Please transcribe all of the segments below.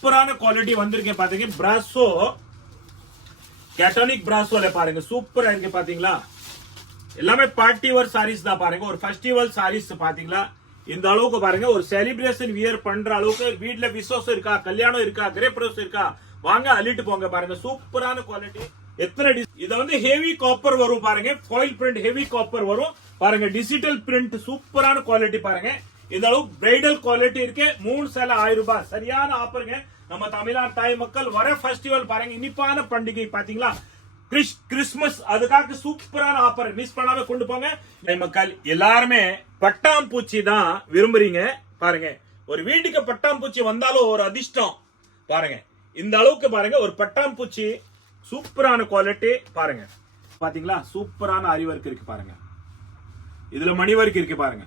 சூப்பரான குவாலிட்டி வந்திருக்கேன் பாத்தீங்க. பிராசோ கேட்டோனிக் பிராசோல பாருங்க சூப்பரா இருக்கு பாத்தீங்களா. எல்லாமே பார்ட்டி வேர் சாரீஸ் தான் பாருங்க. ஒரு ஃபெஸ்டிவல் சாரீஸ் பாத்தீங்களா. இந்த அளவுக்கு பாருங்க ஒரு செலிப்ரேஷன் வியர் பண்ற அளவுக்கு வீட்ல விசேஷம் இருக்கா, கல்யாணம் இருக்கா, கிரேப்ரோஸ் இருக்கா, வாங்க அள்ளிட்டு போங்க பாருங்க. சூப்பரான குவாலிட்டி. எத்தனை இத வந்து ஹெவி காப்பர் வரும் பாருங்க. ஃபாயில் பிரிண்ட் ஹெவி காப்பர் வரும் பாருங்க. டிஜிட்டல் பிரிண்ட் சூப்பரான குவாலிட்டி பாருங்க. இந்த அளவு பிரைடல் குவாலிட்டி இருக்கு. 3 சேலை 1000 ரூபாய். சரியான ஆஃபருங்க. நம்ம தமிழ்நாடு தாய் மக்கள் வர ஃபெஸ்டிவல் பாருங்க. இனிப்பான பண்டிகை பாத்தீங்களா. கிறிஸ்துமஸ் அதுக்காக சூப்பரான ஆஃபர் மிஸ் பண்ணாம கொண்டு போங்க. மக்கள் எல்லாருமே பட்டாம்பூச்சி தான் விரும்புறீங்க பாருங்க. ஒரு வீட்டுக்கு பட்டாம்பூச்சி வந்தாலும் ஒரு அதிர்ஷ்டம் பாருங்க. இந்த அளவுக்கு பாருங்க ஒரு பட்டாம்பூச்சி சூப்பரான குவாலிட்டி பாருங்க. பாத்தீங்களா சூப்பரான அரி ஒர்க் இருக்கு பாருங்க. இதுல மணி ஒர்க் இருக்கு பாருங்க.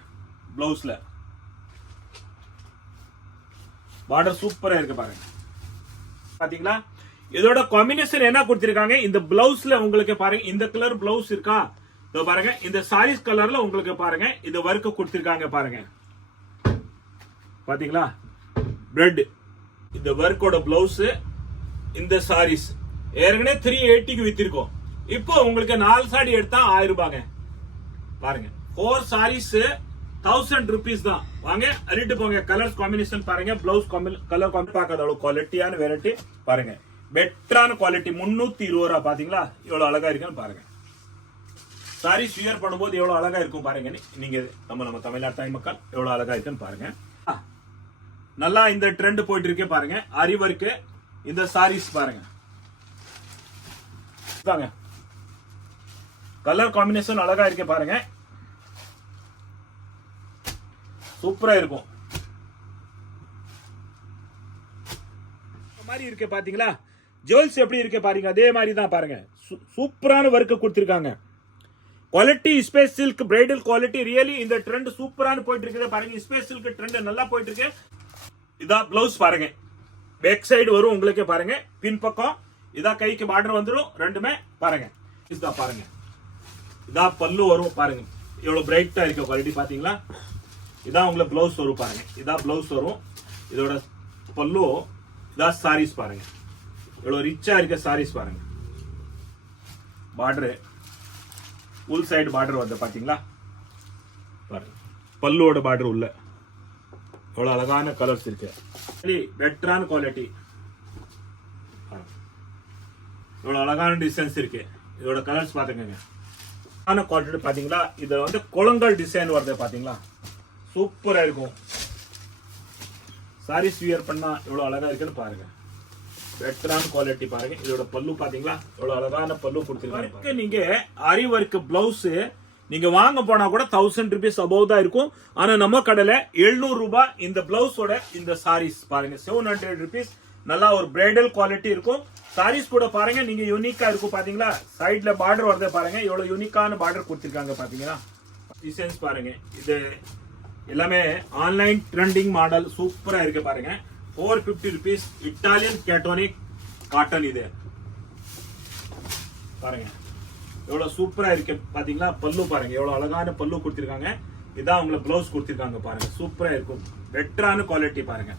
பிளவுஸ்ல பார்டர் சூப்பரா இருக்கு பாருங்க. பாத்தீங்களா இதோட காம்பினேஷன் என்ன கொடுத்திருக்காங்க. இந்த பிளவுஸ்ல உங்களுக்கு பாருங்க இந்த கலர் பிளவுஸ் இருக்கா. இதோ பாருங்க இந்த சாரீஸ் கலர்ல உங்களுக்கு பாருங்க இந்த ஒர்க் கொடுத்திருக்காங்க பாருங்க. பாத்தீங்களா பிரெட் இந்த ஒர்க்கோட பிளவுஸ் இந்த சாரீஸ் ஏற்கனவே 380க்கு வித்திருக்கோம். இப்போ உங்களுக்கு 4 சாரி எடுத்தா 1000 ரூபாங்க பாருங்க. 4 சாரீஸ் 1000 rupees தான். வாங்க அள்ளிட்டு போங்க. கலர்ஸ் காம்பினேஷன் பாருங்க. பிளவுஸ் கலர் பார்க்காத அளவு குவாலிட்டியான வெரைட்டி பாருங்க. பெட்டரான குவாலிட்டி 320 ரூபா. பாத்தீங்களா எவ்வளவு அழகா இருக்குன்னு பாருங்க. சாரி வியர் பண்ணும்போது எவ்வளவு அழகா இருக்கும் பாருங்க. நீங்க நம்ம தமிழ்நாடு தாய் மக்கள் எவ்வளவு அழகா இருக்குன்னு பாருங்க. நல்லா இந்த ட்ரெண்ட் போயிட்டு இருக்கே பாருங்க. அரி ஒர்க் இந்த சாரீஸ் பாருங்க. கலர் காம்பினேஷன் அழகா இருக்கே பாருங்க. சூப்பரா இருக்கும் மாதிரி இருக்கே பாத்தீங்களா. ஜுவல்ஸ் எப்படி இருக்கே பாருங்க. அதே மாதிரி தான் பாருங்க. சூப்பரான ஒர்க் கொடுத்திருக்காங்க. Quality space silk bridal quality really இந்த ட்ரெண்ட் சூப்பரான போயிட்டு இருக்குது பாருங்க. ஸ்பேஸ் சில்க் ட்ரெண்ட் நல்லா போயிட்டு இருக்கு. இதான் பிளவுஸ் பாருங்க. பேக் சைடு வரும் உங்களுக்கு பாருங்க. பின் பக்கம் இதான் கைக்கு பார்டர் வந்துடும். ரெண்டுமே பாருங்க. இதுதான் பாருங்க. இதான் பல்லு வரும் பாருங்க. எவ்வளவு பிரைட்டா இருக்க குவாலிட்டி பாத்தீங்களா. இதான் உங்களுக்கு பிளவுஸ் வரும் பாருங்க. இதான் பிளவுஸ் வரும். இதோட பல்லு இதான் சாரீஸ் பாருங்க. எவ்வளவு ரிச்சா இருக்க சாரீஸ் பாருங்க. பார்டர் உள் சைடு பார்டர் வந்து பாத்தீங்களா பாருங்க. பல்லுவோட பார்டர் உள்ள எவ்வளவு அழகான கலர்ஸ் இருக்கு. பெட்டரான குவாலிட்டி எவ்வளவு அழகான டிசைன்ஸ் இருக்கு. இதோட கலர்ஸ் பாத்துக்கங்க. குவாலிட்டி பாத்தீங்களா. இதுல வந்து குளங்கள் டிசைன் வருது பாத்தீங்களா. சூப்பரா இருக்கும். சாரீஸ் வியர் பண்ணா எவ்வளவு அழகா இருக்குன்னு பாருங்க. பெட்டரான குவாலிட்டி பாருங்க. இதோட பல்லு பாத்தீங்களா எவ்வளவு அழகான பல்லு கொடுத்திருக்காங்க. நீங்க அரி ஒர்க் பிளவுஸ் நீங்க வாங்க போனா கூட 1000 rupees above தான் இருக்கும். ஆனா நம்ம கடையில 700 ரூபாய் இந்த பிளவுஸோட இந்த சாரீஸ் பாருங்க. 700 rupees நல்லா ஒரு பிரைடல் குவாலிட்டி இருக்கும். சாரீஸ் கூட பாருங்க நீங்க யூனிக்கா இருக்கும் பாத்தீங்களா. சைடுல பார்டர் வருது பாருங்க. எவ்வளவு யூனிக்கான பார்டர் கொடுத்திருக்காங்க பாத்தீங்களா. டிசைன்ஸ் பாருங்க. இது எல்லாமே ஆன்லைன் ட்ரெண்டிங் மாடல் சூப்பரா இருக்கு பாருங்க. 450 rupees இட்டாலியன் கேட்டோனிக் காட்டன். இது பாருங்க எவ்வளவு சூப்பரா இருக்கு பாத்தீங்களா. பல்லு பாருங்க எவ்வளவு அழகான பல்லு கொடுத்திருக்காங்க. இதான் உங்களுக்கு பிளவுஸ் கொடுத்திருக்காங்க பாருங்க. சூப்பரா இருக்கும். பெட்டரான குவாலிட்டி பாருங்க.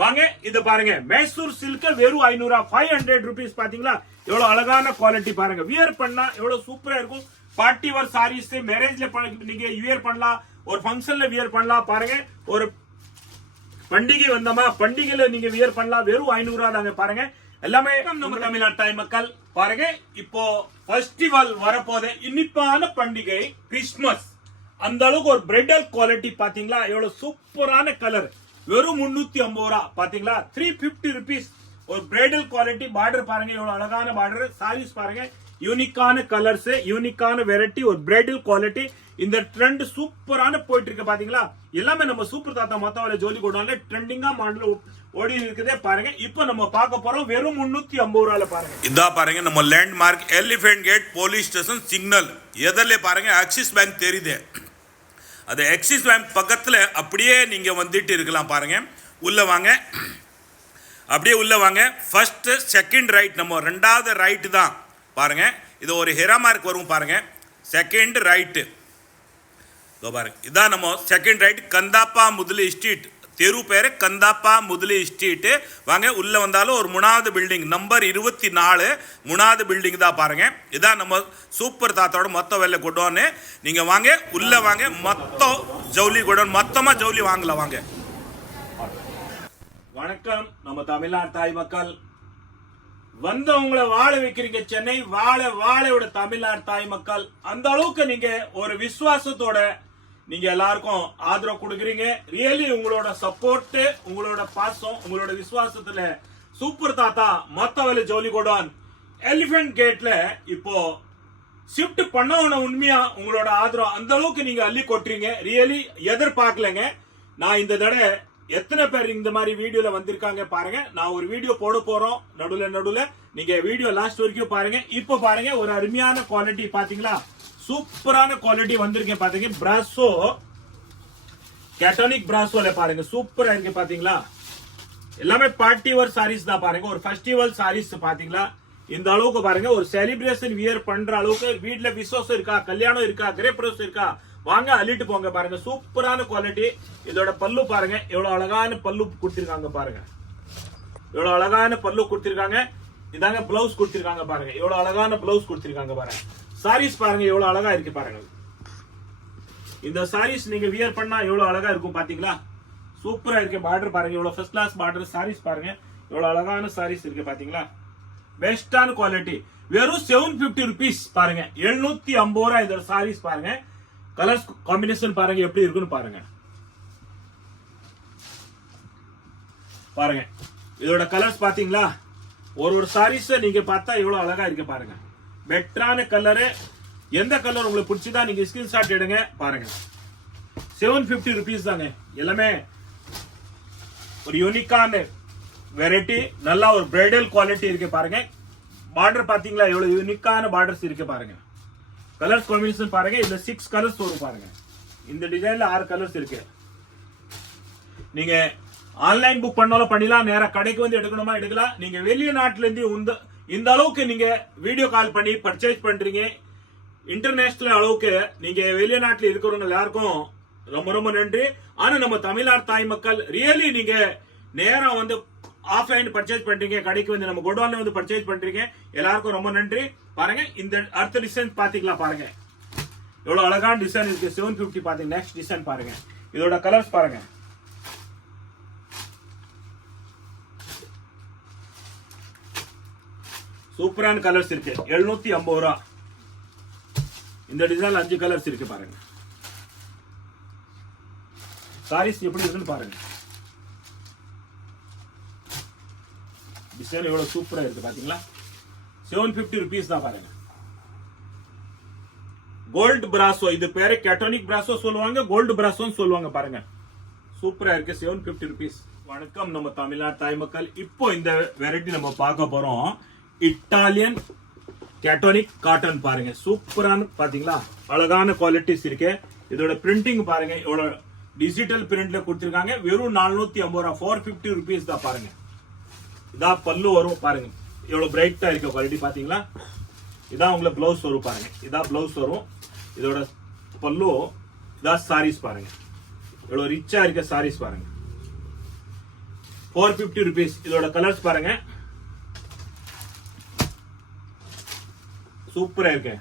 வாங்க இது பாருங்க. மைசூர் சில்க் வெறும் 500 500 rupees பாத்தீங்களா. எவ்வளவு அழகான குவாலிட்டி பாருங்க. வியர் பண்ணா எவ்வளவு சூப்பரா இருக்கும். பார்ட்டி வேர் சாரீஸ் மேரேஜ்ல நீங்க வியர் பண்ணலாம். ஒரு ஃபங்க்ஷன்ல வியர் பண்ணலாம் பாருங்க. ஒரு பண்டிகை வந்தமா பண்டிகையில நீங்க வியர் பண்ணலாம். வெறும் 500 ரூபாய் தாங்க பாருங்க. எல்லாமே நம்ம தமிழ்நாடு தாய் மக்கள் பாருங்க. இப்போ ஃபெஸ்டிவல் வரப்போதே இனிப்பான பண்டிகை கிறிஸ்துமஸ். அந்த அளவுக்கு ஒரு பிரைடல் குவாலிட்டி பாத்தீங்களா. எவ்வளவு சூப்பரான கலர். வெறும் 350 ரூபாய் பாத்தீங்களா. 350 rupees ஒரு பிரைடல் குவாலிட்டி. பார்டர் பாருங்க எவ்வளவு அழகான பார்டர். சாரீஸ் பாருங்க யூனிக்கான கலர்ஸ் யூனிக்கான வெரைட்டி ஒரு பிரைடல் குவாலிட்டி. இந்த ட்ரெண்ட் சூப்பரான போயிட்டு இருக்கு பாத்தீங்களா. எல்லாமே நம்ம சூப்பர் தாத்தா மொத்தவரை ஜோலி கூடால ட்ரெண்டிங்கா மாடல் ஓடி இருக்குதே பாருங்க. இப்போ நம்ம பார்க்க போறோம் வெறும் 350 ரூபாயில பாருங்க. இதா பாருங்க நம்ம landmark elephant gate police station signal எதிரிலே பாருங்க ஆக்சிஸ் பேங்க் தெரியுது. அது ஆக்சிஸ் பேங்க் பக்கத்துல அப்படியே நீங்க வந்துட்டு இருக்கலாம் பாருங்க. உள்ள வாங்க. அப்படியே உள்ள வாங்க. ஃபர்ஸ்ட் செகண்ட் ரைட் நம்ம ரெண்டாவது ரைட் தான் பாருங்க. இது ஒரு ஹெரா மார்க் வரும் பாருங்க. செகண்ட் ரைட் பாருங்க. இதான் நம்ம செகண்ட் ரைட் கந்தாப்பா முதலி ஸ்ட்ரீட் தெரு பேரு கந்தாப்பா முதலி ஸ்ட்ரீட். வாங்க உள்ள வந்தாலும் ஒரு 3வது பில்டிங் நம்பர் 24 3வது பில்டிங் தான் பாருங்க. இதான் நம்ம சூப்பர் தாத்தாவோட மொத்த வெள்ளை குடோன்னு. நீங்க வாங்க உள்ள வாங்க, மொத்த ஜவுளி குடோன், மொத்தமா ஜவுளி வாங்கலாம் வாங்க. வணக்கம் நம்ம தமிழ்நாடு தாய் மக்கள். வந்தவங்களை வாழ வைக்கிறீங்க சென்னை, வாழையோட தமிழ்நாடு தாய் மக்கள். அந்த அளவுக்கு நீங்க ஒரு விசுவாசத்தோட நீங்க எல்லாருக்கும் ஆதரவு கொடுக்குறீங்க. ரியலி உங்களோட சப்போர்ட், உங்களோட பாசம், உங்களோட விசுவாசத்துல சூப்பர் தாத்தா மொத்த வேலை ஜவுளி கோடான் எலிபென்ட் கேட்ல இப்போ ஷிஃப்ட் பண்ணவன. உண்மையா உங்களோட ஆதரவு அந்த அளவுக்கு நீங்க அள்ளி கொட்டுறீங்க. ரியலி எதிர்பார்க்கலங்க. நான் இந்த தடவை எத்தனை பேர் இந்த மாதிரி வீடியோல வந்திருக்காங்க பாருங்க. நான் ஒரு வீடியோ போட போறோம் நடுவுல நீங்க வீடியோ லாஸ்ட் வரைக்கும் பாருங்க. இப்போ பாருங்க ஒரு அருமையான குவாலிட்டி பாத்தீங்களா, சூப்பரான குவாலிட்டி வந்திருக்கேன் பாத்தீங்க. பிராசோ கேட்டோனிக் பிராசோல பாருங்க சூப்பரா இருக்கு பாத்தீங்களா. எல்லாமே பார்ட்டி வேர் சாரீஸ் தான் பாருங்க. ஒரு ஃபெஸ்டிவல் சாரீஸ் பாத்தீங்களா. இந்த அளவுக்கு பாருங்க ஒரு செலிப்ரேஷன் வியர் பண்ற அளவுக்கு வீட்டுல விசேஷம் இருக்கா, கல்யாணம் இருக்கா, கிரேப்ரோஸ் இருக்கா, வாங்க அள்ளிட்டு போங்க பாருங்க. சூப்பரான குவாலிட்டி. இதோட பல்லு பாருங்க எவ்வளவு அழகான பல்லு கொடுத்திருக்காங்க பாருங்க. எவ்வளவு அழகான பல்லு கொடுத்திருக்காங்க. இதாங்க பிளவுஸ் கொடுத்திருக்காங்க பாருங்க. எவ்வளவு அழகான பிளவுஸ் கொடுத்திருக்காங்க பாருங்க. சாரீஸ் பாருங்க எவ்வளவு அழகா இருக்கு பாருங்க. இந்த சாரீஸ் நீங்க வியர் பண்ணா எவ்வளவு அழகா இருக்கும் பாத்தீங்களா. சூப்பரா இருக்கு. பார்டர் பாருங்க எவ்வளவு ஃபர்ஸ்ட் கிளாஸ் பார்டர். சாரீஸ் பாருங்க எவ்வளவு அழகான சாரீஸ் இருக்கு பாத்தீங்களா. பெஸ்டான குவாலிட்டி. வெறும் 750 rupees பாருங்க. 750 ரூபாய் இதோட சாரீஸ் பாருங்க. கலர்ஸ் காம்பினேஷன் பாருங்க எப்படி இருக்குன்னு பாருங்க. பாருங்க இதோட கலர்ஸ் பாத்தீங்களா. ஒரு சாரீஸ் நீங்க பார்த்தா எவ்வளவு அழகா இருக்கு பாருங்க. பெட்டரான கலரு. எந்த கலர் உங்களுக்கு பிடிச்சதா நீங்க ஸ்கிரீன்ஷாட் எடுங்க பாருங்க. 750 rupees தாங்க. எல்லாமே ஒரு யூனிக்கான வெரைட்டி, நல்லா ஒரு பிரைடல் குவாலிட்டி இருக்கு பாருங்க. பார்டர் பாத்தீங்களா எவ்வளவு யூனிக்கான பார்டர்ஸ் இருக்கு பாருங்க. கலர்ஸ் காம்பினேஷன் பாருங்க. இதுல 6 கலர்ஸ் வரும் பாருங்க. இந்த டிசைன்ல 6 கலர்ஸ் இருக்கு. நீங்க ஆன்லைன் புக் பண்ணாலும் பண்ணிடலாம், நேரா கடைக்கு வந்து எடுக்கணுமா எடுக்கலாம். நீங்க வெளிநாட்டுல இருந்து இந்த அளவுக்கு நீங்க வீடியோ கால் பண்ணி பர்ச்சேஸ் பண்றீங்க. இன்டர்நேஷனல் அளவுக்கு நீங்க வெளிநாட்டுல இருக்கிறவங்க எல்லாருக்கும் ரொம்ப ரொம்ப நன்றி. ஆனா நம்ம தமிழ்நாடு தாய் மக்கள் ரியலி நீங்க நேரா வந்து ஆஃப்லைன் பர்ச்சேஸ் பண்றீங்க, கடைக்கு வந்து நம்ம கோடவுன்ல வந்து பர்ச்சேஸ் பண்றீங்க. எல்லாருக்கும் ரொம்ப நன்றி. பாருங்க இந்த அடுத்த டிசைன் பாத்தீங்களா பாருங்க. எவ்வளவு அழகான டிசைன் இருக்கு. 750 பாத்தீங்க. நெக்ஸ்ட் டிசைன் பாருங்க. இதோட கலர்ஸ் பாருங்க. சூப்பரான கலர்ஸ் இருக்கு. 750 ரூபாய். இந்த டிசைன்ல 5 கலர்ஸ் இருக்கு பாருங்க. சாரீஸ் எப்படி இருக்குன்னு பாருங்க. டிசைன் எவ்வளவு சூப்பரா இருக்கு பாத்தீங்களா. 750 rupees தான் பாருங்க. Gold Brasso. இது பேரு கேட்டோனிக் பிராசோ சொல்லுவாங்க, கோல்டு பிராசோன்னு சொல்லுவாங்க பாருங்க. சூப்பரா இருக்கு. 750 rupees. வணக்கம் நம்ம தமிழ்நாடு தாய் மக்கள். இப்போ இந்த வெரைட்டி நம்ம பார்க்க போறோம். இட்டாலியன் கேட்டோனிக் காட்டன் பாருங்க. சூப்பரான பாத்தீங்களா அழகான குவாலிட்டிஸ் இருக்கு. இதோட பிரிண்டிங் பாருங்க எவ்வளவு டிஜிட்டல் பிரிண்ட்ல கொடுத்திருக்காங்க. வெறும் 450 ரூபாய். 450 rupees தான் பாருங்க. இதான் பல்லு வரும் பாருங்க. எவ்வளவு பிரைட்டா இருக்க குவாலிட்டி பாத்தீங்களா. இதான் உங்களுக்கு பிளவுஸ் வரும் பாருங்க. இதான் பிளவுஸ் வரும். இதோட பல்லு. இதான் சாரீஸ் பாருங்க. எவ்வளவு ரிச்சா இருக்க சாரீஸ் பாருங்க. 450 rupees. இதோட கலர்ஸ் பாருங்க. சூப்பரா இருக்கு.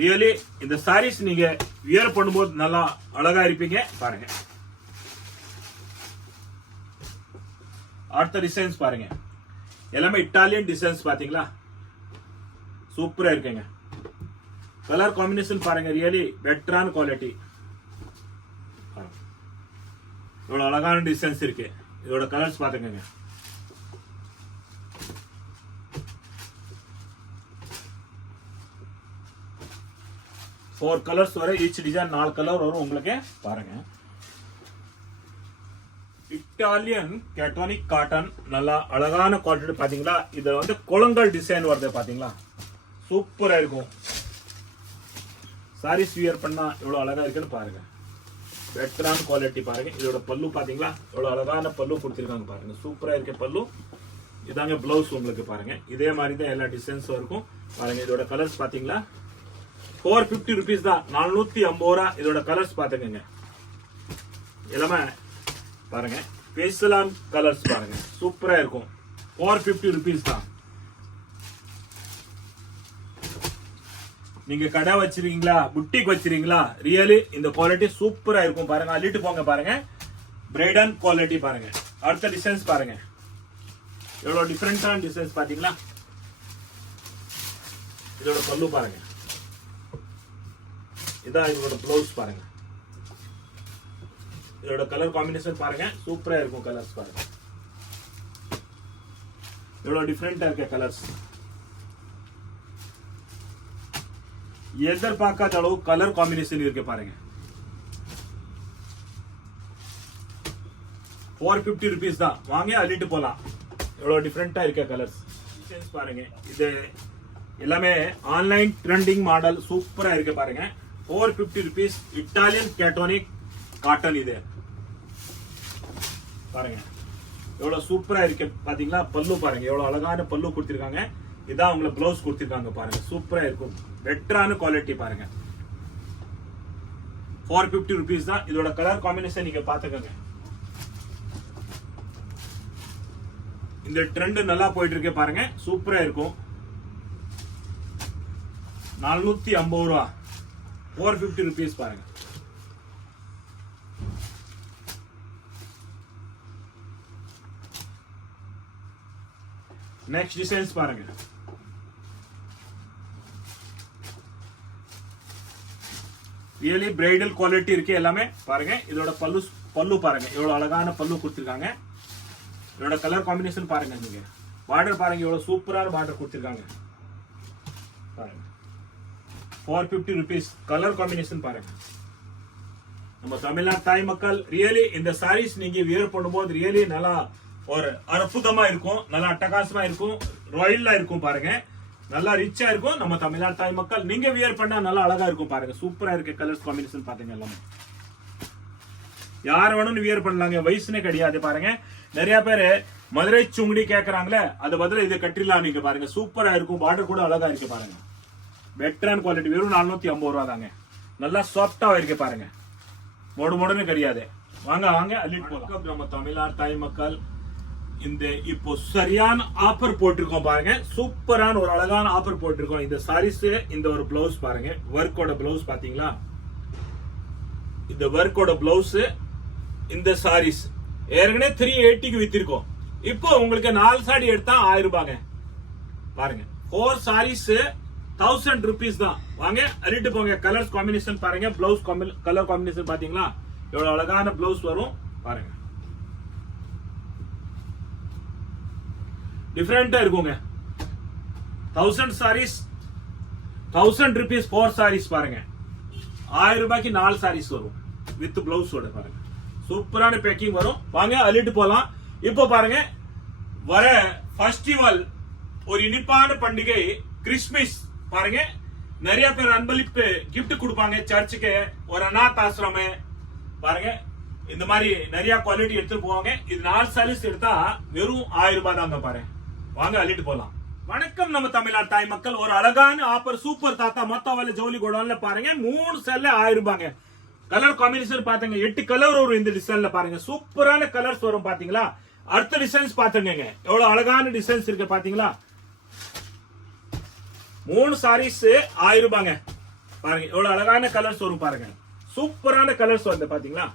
ரியலி இந்த சாரீஸ் நீங்க வியர் பண்ணும்போது நல்லா அழகா இருப்பீங்க பாருங்க. அடுத்த டிசைன்ஸ் பாருங்க. எல்லாமே இட்டாலியன் டிசைன்ஸ் பாத்தீங்களா. சூப்பரா இருக்குங்க. கலர் காம்பினேஷன் பாருங்க. ரியலி பெட்டரான குவாலிட்டி. இவ்வளவு அழகான டிசைன்ஸ் இருக்கு. இதோட கலர்ஸ் பாத்துக்கங்க. ஃபோர் கலர்ஸ் வரை. ஈச் டிசைன் 4 கலர் வரும் உங்களுக்கு பாருங்க. இட்டாலியன் கேட்டோனிக் காட்டன் நல்லா அழகான குவாலிட்டி பாத்தீங்களா. இதுல வந்து குளங்கள் டிசைன் வருது பாத்தீங்களா. சூப்பரா இருக்கும். சாரீஸ் வியர் பண்ணா எவ்வளவு அழகா இருக்குன்னு பாருங்க. பெட்டரான குவாலிட்டி பாருங்க. இதோட பல்லு பாத்தீங்களா எவ்வளவு அழகான பல்லு கொடுத்திருக்காங்க பாருங்க. சூப்பரா இருக்க பல்லு. இதாங்க பிளவுஸ் உங்களுக்கு பாருங்க. இதே மாதிரி தான் எல்லா டிசைன்ஸும் இருக்கும் பாருங்க. இதோட கலர்ஸ் பாத்தீங்களா. 450 rupees தான். 450 ரூபாய். இதோட கலர்ஸ் பாத்துக்கங்க. எல்லாமே பாருங்க பேசலான் கலர்ஸ் பாருங்க சூப்பரா இருக்கும் 450 rupees தான். நீங்க கடை வச்சிருக்கீங்களா புட்டிக் வச்சிருக்கீங்களா ரியலி இந்த குவாலிட்டி சூப்பரா இருக்கும் பாருங்க. அள்ளிட்டு போங்க பாருங்க. பிரைடன் குவாலிட்டி பாருங்க. அடுத்த டிசைன்ஸ் பாருங்க எவ்வளவு டிஃபரெண்டான டிசைன்ஸ் பாத்தீங்களா. இதோட பல்லு பாருங்க. இதான் இதோட ப்ளவுஸ் பாருங்க. இதோட கலர் காம்பினேஷன் பாருங்க சூப்பரா இருக்கும். கலர்ஸ் பாருங்க எவ்வளவு டிஃபரெண்டா இருக்க கலர்ஸ். எதிர்பார்க்காத அளவு கலர் காம்பினேஷன் இருக்கு பாருங்க. 450 rupees தான். வாங்க அள்ளிட்டு போலாம். எவ்வளவு டிஃபரெண்டா இருக்க கலர்ஸ் பாருங்க. இது எல்லாமே ஆன்லைன் ட்ரெண்டிங் மாடல் சூப்பரா இருக்கு பாருங்க. 450 rupees இட்டாலியன் கேட்டோனிக் காட்டன் இது பாருங்க எவ்வளவு சூப்பரா இருக்கு பாத்தீங்களா. பல்லு பாருங்க எவ்வளவு அழகான பல்லு கொடுத்திருக்காங்க. இதான் உங்களுக்கு ப்ளவுஸ் கொடுத்திருக்காங்க பாருங்க சூப்பரா இருக்கும். பெட்டரான குவாலிட்டி பாருங்க. 450 rupees தான். இதோட கலர் காம்பினேஷன் நீங்க பாத்துக்கோங்க. இந்த ட்ரெண்ட் நல்லா போயிட்டு இருக்கு பாருங்க சூப்பரா இருக்கும். 450 ரூபா 450 rupees பாருங்க. நெக்ஸ்ட் டிசைன்ஸ் பாருங்க. ரியலி பிரைடல் குவாலிட்டி இருக்கு எல்லாமே பாருங்க. இதோட பல்லு பாருங்க எவ்வளவு அழகான பல்லு கொடுத்திருக்காங்க. இதோட கலர் காம்பினேஷன் பாருங்க. நீங்க பார்டர் பாருங்க எவ்வளவு சூப்பரான பார்டர் கொடுத்திருக்காங்க பாருங்க. 450 rupees கலர் காம்பினேஷன் பாருங்க. நம்ம தமிழ்நாடு தாய் மக்கள் ரியலி இந்த சாரீஸ் நீங்க வியர் பண்ணும்போது ரியலி நல்லா ஒரு அற்புதமா இருக்கும். நல்லா அட்டகாசமா இருக்கும். ராயலா இருக்கும் பாருங்க. நல்லா ரிச்சா இருக்கும். நம்ம தமிழ்நாடு தாய் மக்கள் நீங்க வியர் பண்ணா நல்லா அழகா இருக்கும் பாருங்க. சூப்பரா இருக்கு கலர்ஸ் காம்பினேஷன் பாத்தீங்க எல்லாமே. யார் வேணும் வியர் பண்ணலாங்க. வயசுனே கிடையாது பாருங்க. நிறைய பேரு மதுரை சுங்குடி கேக்குறாங்களே அது பதில இதை கட்டிடலாம் நீங்க பாருங்க. சூப்பரா இருக்கும். பார்டர் கூட அழகா இருக்கு பாருங்க. பெட்டரான குவாலிட்டி. வெறும் 450 ரூபா தாங்க. நல்லா சாஃப்டா இருக்கு பாருங்க. மொடுன்னு கிடையாது. வாங்க வாங்க அள்ளிட்டு போலாம். நம்ம தமிழ்நாடு தாய் மக்கள் இந்த இப்போ சரியான ஆஃபர் போட்டிருக்கோம் பாருங்க. சூப்பரான ஒரு அழகான ஆஃபர் போட்டிருக்கோம். இந்த சாரீஸ் இந்த ஒரு பிளவுஸ் பாருங்க. ஒர்க்கோட பிளவுஸ் பாத்தீங்களா. இந்த ஒர்க்கோட பிளவுஸ் இந்த சாரீஸ் ஏற்கனவே 380க்கு வித்திருக்கோம். இப்போ உங்களுக்கு 4 சாரி எடுத்தா 1000 ரூபாங்க பாருங்க. 4 சாரீஸ் 1000 rupees தான். வாங்க அள்ளிட்டு போங்க. கலர்ஸ் காம்பினேஷன் பாருங்க. பிளவுஸ் கலர் காம்பினேஷன் பாத்தீங்களா எவ்வளவு அழகான பிளவுஸ் வரும் பாருங்க. டிஃபரெண்டா இருக்குங்க. 1000 sarees 1000 rupees 4 sarees பாருங்க. 1000 ரூபாய்க்கு 4 sarees வரும் வித் பிளவுஸோட பாருங்க. சூப்பரான பேக்கிங் வரும். வாங்க அள்ளிட்டு போலாம். இப்போ பாருங்க வர ஃபெஸ்டிவல் ஒரு இனிப்பான பண்டிகை கிறிஸ்மஸ் பாருங்க. நிறைய பேர் அன்பளிப்பு கிஃப்ட் கொடுப்பாங்க சர்ச்சுக்கு ஒரு அநாத ஆசிரமம் பாருங்க. இந்த மாதிரி நிறைய குவாலிட்டி எடுத்துட்டு போவாங்க. இது 4 sarees எடுத்தா வெறும் 1000 ரூபாய் தாங்க பாருங்க. வாங்க அள்ளிட்டு போலாம். வணக்கம் நம்ம தமிழ்நாடு தாய் மக்கள். ஒரு அழகான ஆஃபர் சூப்பர் தாத்தா மொத்த வலை ஜவுளி கோடவுன்ல பாருங்க. 3 செல்ல 1000 ரூபாங்க. கலர் காம்பினேஷன் பாத்தீங்க 8 கலர் வரும் இந்த டிசைன்ல பாருங்க. சூப்பரான கலர்ஸ் வரும் பாத்தீங்களா. அடுத்த டிசைன்ஸ் பாத்துங்க எவ்வளவு அழகான டிசைன்ஸ் இருக்கு பாத்தீங்களா. 3 sarees 1000 ரூபாங்க பாருங்க. எவ்வளவு அழகான கலர்ஸ் வரும் பாருங்க. சூப்பரான கலர்ஸ் வந்து பாத்தீங்களா.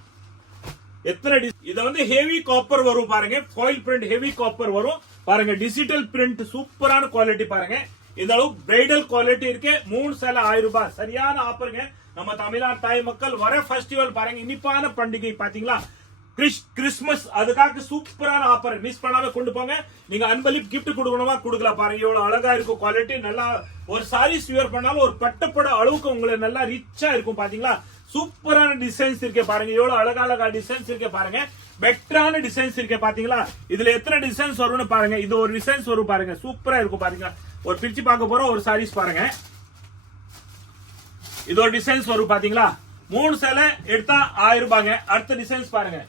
எத்தனை இத வந்து ஹெவி காப்பர் வரும் பாருங்க. ஃபாயில் பிரிண்ட் ஹெவி காப்பர் வரும் பாருங்க. டிஜிட்டல் பிரிண்ட் சூப்பரான குவாலிட்டி பாருங்க. இந்த அளவு பிரைடல் குவாலிட்டி இருக்கு. 3 சேலை 1000 ரூபாய். சரியான ஆஃபருங்க. நம்ம தமிழ்நாடு தாய் மக்கள் வர ஃபெஸ்டிவல் பாருங்க. இனிப்பான பண்டிகை பாத்தீங்களா. கிறிஸ்மஸ் அதுக்காக சூப்பரான ஆஃபர். மிஸ் பண்ணாம கொண்டு போங்க. நீங்க அன்பளிப்பு கிஃப்ட் கொடுக்கணுமா கொடுக்கலாம் பாருங்க. எவ்வளவு அழகா இருக்கும் குவாலிட்டி. நல்லா ஒரு சாரீஸ் வியர் பண்ணாலும் ஒரு பட்டுப்பட அளவுக்கு உங்களுக்கு நல்லா ரிச்சா இருக்கும் பாத்தீங்களா. சூப்பரான டிசைன்ஸ் இருக்கு பாருங்க. எவ்வளவு அழகா டிசைன்ஸ் இருக்கு பாருங்க. பெட்டரான டிசைன்ஸ் இருக்கு பாத்தீங்களா. இதுல எத்தனை டிசைன்ஸ் வரும்னு பாருங்க. இது ஒரு டிசைன்ஸ் வரும் பாருங்க. சூப்பரா இருக்கும் பாத்தீங்களா. ஒரு பிரிச்சு பார்க்க போறோம். ஒரு சாரீஸ் பாருங்க. இது ஒரு டிசைன்ஸ் வரும் பாத்தீங்களா. 3 சேலை எடுத்தா 1000 ரூபாங்க. அடுத்த டிசைன்ஸ் பாருங்க.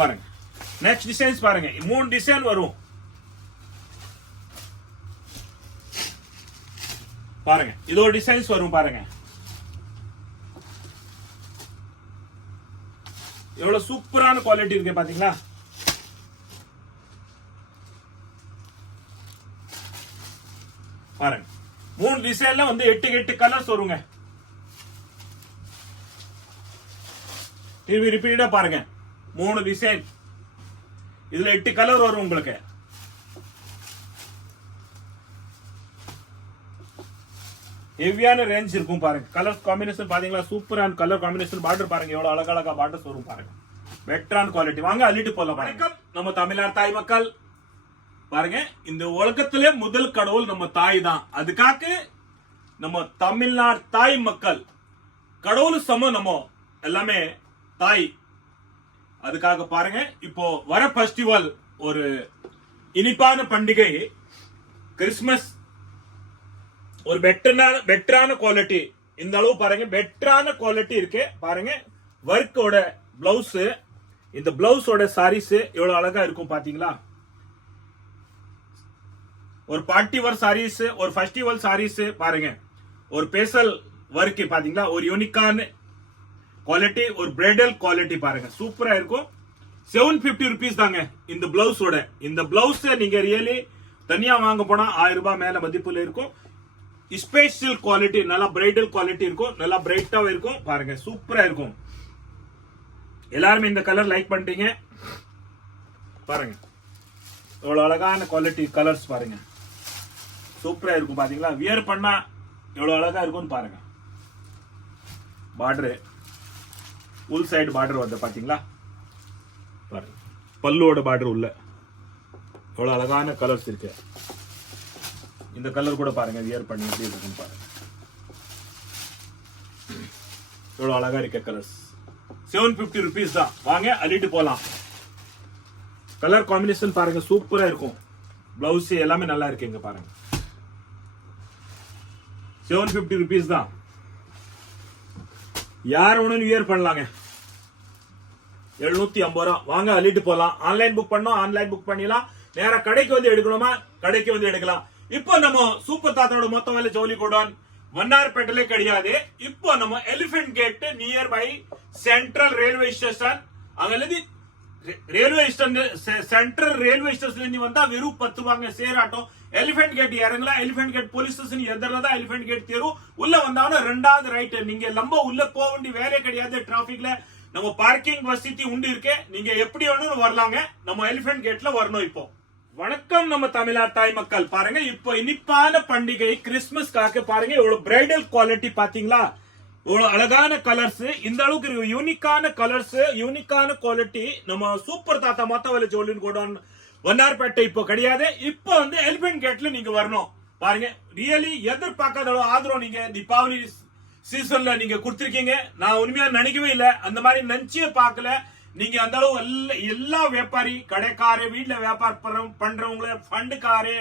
பாருங்க நெக்ஸ்ட் டிசைன்ஸ் பாருங்க. 3 டிசைன் வரும் பாருங்க. இது ஒரு டிசைன்ஸ் வரும் பாருங்க. எவ்வளவு சூப்பரான குவாலிட்டி இருக்கு பாத்தீங்களா. பாருங்க 3 டிசைன்ல வந்து 8 கலர்ஸ் வருங்க. திரும்பி ரிப்பீட்டா பாருங்க 3 டிசைன், இதுல 8 கலர் வரும் உங்களுக்கு. ஹெவியான ரேஞ்ச் இருக்கும் பாருங்க. கலர் காம்பினேஷன் பாத்தீங்களா, சூப்பரான கலர் காம்பினேஷன். பார்டர் பாருங்க எவ்வளவு அழகழகா பார்டர்ஸ் வரும் பாருங்க. பெட்டரான குவாலிட்டி. வாங்க அள்ளிட்டு போலாம். வணக்கம் நம்ம தமிழ்நாடு தாய் மக்கள். பாருங்க இந்த உலகத்திலே முதல் கடவுள் நம்ம தாய் தான். அதுக்காக நம்ம தமிழ்நாடு தாய் மக்கள் கடவுள் சம நம்ம எல்லாமே தாய். அதுக்காக பாருங்க இப்போ வர ஃபெஸ்டிவல் ஒரு இனிப்பான பண்டிகை கிறிஸ்துமஸ். ஒரு பெட்டரான குவாலிட்டி. இந்த அளவு பாருங்க பெட்டரான குவாலிட்டி இருக்கு பாருங்க. ஒர்க்கோட பிளவுஸ், இந்த பிளவுஸோட சாரீஸ் எவ்வளவு அழகா இருக்கும் பாத்தீங்களா. ஒரு பார்ட்டி வேர் சாரீஸ், ஒரு ஃபெஸ்டிவல் சாரீஸ் பாருங்க. ஒரு பேசல் ஒர்க் பாத்தீங்களா, ஒரு யூனிக்கான குவாலிட்டி, ஒரு பிரைடல் குவாலிட்டி பாருங்க. சூப்பரா இருக்கும். 750 rupees தாங்க இந்த பிளவுஸோட. இந்த பிளவுஸ் நீங்க ரியலி தனியா வாங்க போனா 1000 ரூபாய் மேல மதிப்புல இருக்கும். ஸ்பெஷல் குவாலிட்டி, நல்லா பிரைடல் குவாலிட்டி இருக்கும், நல்லா பிரைட்டாவும் இருக்கும் பாருங்க. சூப்பரா இருக்கும். எல்லாருமே இந்த கலர் லைக் பண்ணிட்டீங்க பாருங்க. எவ்வளவு அழகான குவாலிட்டி கலர்ஸ் பாருங்க. சூப்பரா இருக்கும் பாத்தீங்களா. வியர் பண்ணா எவ்வளவு அழகா இருக்கும்னு பாருங்க. பார்டர் உள் சைடு பார்டர் வந்து பாத்தீங்களா பாருங்க. பல்லுவோட பார்டர் உள்ள எவ்வளவு அழகான கலர்ஸ் இருக்கு. இந்த கலர் கூட பாருங்க வியர் பண்ணி எப்படி இருக்குன்னு பாருங்க. எவ்வளவு அழகா இருக்க கலர்ஸ். 750 rupees தான். வாங்க அள்ளிட்டு போலாம். கலர் காம்பினேஷன் பாருங்க சூப்பரா இருக்கும். பிளவுஸ் எல்லாமே நல்லா இருக்கு. இங்க பாருங்க 750 rupees தான். யார் ஒண்ணு வியர் பண்ணலாங்க. 750 ரூபா. வாங்க அள்ளிட்டு போலாம். ஆன்லைன் புக் பண்ணோம், ஆன்லைன் புக் பண்ணிடலாம். நேரா கடைக்கு வந்து எடுக்கணுமா, கடைக்கு வந்து எடுக்கலாம். இப்போ நம்ம சூப்பர் தாத்தாவோட மொத்த வேலை ஜவுளி கோடான் வண்ணார்பேட்டையிலே கிடையாது. இப்போ நம்ம Elephant gate near by Central railway station. அங்கிருந்து ரயில்வே ஸ்டேஷன், சென்ட்ரல் ரயில்வே ஸ்டேஷன்ல இருந்து வந்தா வெறும் 10 ரூபாங்க சேராட்டம். எலிபென்ட் கேட் இறங்கலாம். எலிபென்ட் கேட் போலீஸ் ஸ்டேஷன் எதிரில தான் எலிபென்ட் கேட் தெரு. உள்ள வந்தாலும் 2வது ரைட். நீங்க லம்ப உள்ள போக வேண்டிய வேலையே கிடையாது. டிராபிக்ல நம்ம பார்க்கிங் வசதி உண்டு இருக்கு. நீங்க எப்படி வேணும் வரலாங்க. நம்ம எலிபென்ட் கேட்ல வரணும். இப்போ வணக்கம் நம்ம தமிழ்நாடு தாய் மக்கள். பாருங்க இப்போ இனிப்பான பண்டிகை கிறிஸ்துமஸ்க்காக பாருங்க எவ்வளவு பிரைடல் குவாலிட்டி பாத்தீங்களா. இவ்வளவு அழகான கலர்ஸ், இந்த அளவுக்கு யூனிக்கான கலர்ஸ், யூனிக்கான குவாலிட்டி. நம்ம சூப்பர் தாத்தா மொத்த வேலை ஜவுளின்னு கூட வண்ணார்பேட்டை இப்போ கிடையாது. இப்போ வந்து எலிபென்ட் கேட்ல நீங்க வரணும். பாருங்க ரியலி எதிர்பார்க்காத ஆதரவு நீங்க தீபாவளி சீசன்ல நீங்க கொடுத்திருக்கீங்க. நான் உண்மையா நினைக்கவே இல்லை. அந்த மாதிரி நினைச்சே பார்க்கல. நீங்க அந்த அளவு எல்லா வியாபாரி, கடைக்காரு, வீட்டுல வியாபாரம் பண்றவங்க, ஃபண்டுக்காரு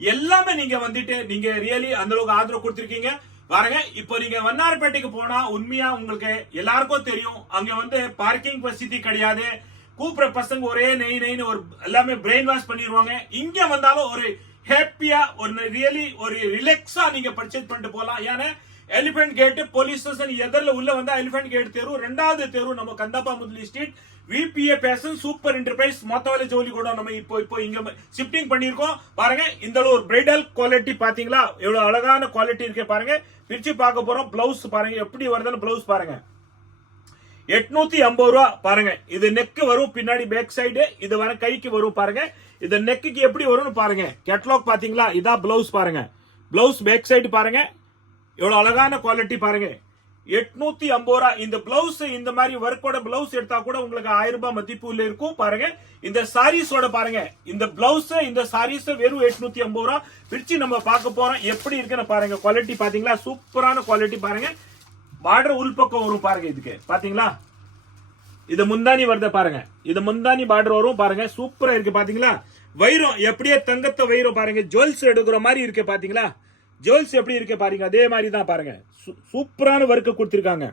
எல்லாமே நீங்க வந்துட்டு நீங்க ரியலி அந்த அளவுக்கு ஆதரவு கொடுத்திருக்கீங்க. பாருங்க இப்போ நீங்க வண்ணார்பேட்டைக்கு போனா உண்மையா உங்களுக்கு எல்லாருக்கும் தெரியும். அங்க வந்து பார்க்கிங் வசதி கிடையாது. கூப்பிடுற பசங்க ஒரே நெய்னு ஒரு எல்லாமே பிரெயின் வாஷ் பண்ணிடுவாங்க. இங்க வந்தாலும் ஒரு ஹாப்பியா, ஒரு ரியலி ஒரு ரிலாக்ஸா நீங்க பர்ச்சேஸ் பண்ணிட்டு போலாம். ஏன்னா எலிபென்ட் கேட் போலீஸ் ஸ்டேஷன் எதிரில உள்ள வந்தா எலிபென்ட் கேட் தெரு. 2வது தெரு நம்ம Kandappa Mudali street VBA fashion super enterprise மொத்த வேலை ஜவுளி கூட நம்ம இப்போ இங்க ஷிஃப்டிங் பண்ணிருக்கோம். பாருங்க இந்த ஒரு பிரைடல் குவாலிட்டி பாத்தீங்களா எவ்வளவு அழகான குவாலிட்டி இருக்கு பாருங்க. பிரிச்சு பார்க்க போறோம். பிளவுஸ் பாருங்க எப்படி வருதுன்னு. பிளவுஸ் பாருங்க 850 ரூபா. பாருங்க இது நெக் வரும், பின்னாடி பேக் சைடு இது வர கைக்கு வரும். பாருங்க இது நெக்குக்கு எப்படி வரும்னு பாருங்க. கேட்டலாக் பாத்தீங்களா. இதான் பிளவுஸ் பாருங்க. பிளவுஸ் பேக் சைடு பாருங்க எவ்வளவு அழகான குவாலிட்டி பாருங்க. 850 ரூபா. இந்த பிளவுஸ் இந்த மாதிரி ஒர்க்கோட பிளவுஸ் எடுத்தா கூட உங்களுக்கு 1000 ரூபாய் மதிப்புல இருக்கும். பாருங்க இந்த சாரீஸோட பாருங்க. இந்த பிளவுஸ் இந்த சாரீஸ் வெறும் 850 ரூபா. பிரிச்சு நம்ம பார்க்க போறோம் எப்படி இருக்குன்னு பாருங்க. குவாலிட்டி பாத்தீங்களா சூப்பரான குவாலிட்டி பாருங்க. பார்டர் உள் பக்கம் வரும் பாருங்க. இதுக்கு பாத்தீங்களா இது முந்தானி வருது பாருங்க. இது முந்தானி பார்டர் வரும் பாருங்க. சூப்பரா இருக்கு பாத்தீங்களா. வைரம் எப்படியே தங்கத்தை வைரம் பாருங்க. ஜுவல்ஸ் எடுக்கிற மாதிரி இருக்கு பாத்தீங்களா. ஜுவல்ஸ் எப்படி இருக்கு பாருங்க. அதே மாதிரி தான் பாருங்க. சூப்பரான ஒர்க் கொடுத்திருக்காங்க.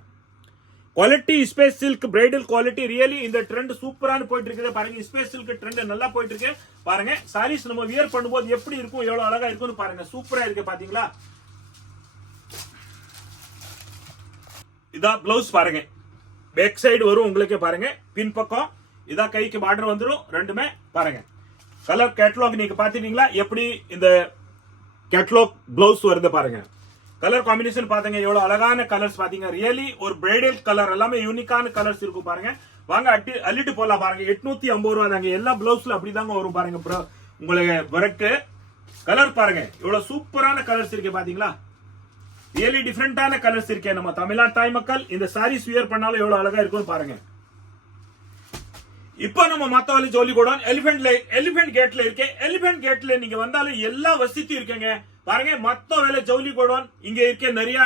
Quality space silk bridal quality really இந்த ட்ரெண்ட் சூப்பரான போயிட்டு இருக்குது பாருங்க. ஸ்பேஸ் சில்க் ட்ரெண்ட் நல்லா போயிட்டு இருக்கு பாருங்க. சாரீஸ் நம்ம வியர் பண்ணும்போது எப்படி இருக்கும், எவ்வளவு அழகா இருக்கும்னு பாருங்க. சூப்பரா இருக்கு பாத்தீங்களா. இதான் பிளவுஸ் பாருங்க. பேக் சைடு வரும் உங்களுக்கு பாருங்க. பின் பக்கம் இதான் கைக்கு பார்டர் வந்துடும். ரெண்டுமே பாருங்க. கலர் கேட்டலாக் நீங்க பாத்துட்டீங்களா எப்படி இந்த கேட்டலாக் பிளவுஸ் வருது பாருங்க. கலர் காம்பினேஷன் பாத்தீங்க எவ்வளவு அழகான கலர்ஸ் பாத்தீங்க. ரியலி ஒரு பிரைடல் கலர் எல்லாமே யூனிக்கான கலர்ஸ் இருக்கும் பாருங்க. வாங்க அள்ளிட்டு போலாம் பாருங்க. 850 ரூபா தாங்க. எல்லா பிளவுஸ்ல அப்படிதாங்க வரும் பாருங்க. உங்களுக்கு ஒர்க்கு கலர் பாருங்க எவ்வளவு சூப்பரான கலர்ஸ் இருக்கு பாத்தீங்களா. ரியலி டிஃபரெண்டான கலர்ஸ் இருக்கே. நம்ம தமிழ்நாடு தாய் மக்கள் இந்த சாரீஸ் வியர் பண்ணாலும் எவ்வளவு அழகா இருக்கும் பாருங்க. இப்போ நம்ம மத்தவழி ஜவுளி கோடவுன் எலிபென்ட் கேட்ல இருக்கு. எலிபென்ட் கேட்ல நீங்க வந்தாலும் எல்லா வசதியும் இருக்குங்க பாருங்க. மத்த வேலை ஜவுளி கோடவுன் இங்க இருக்க நிறைய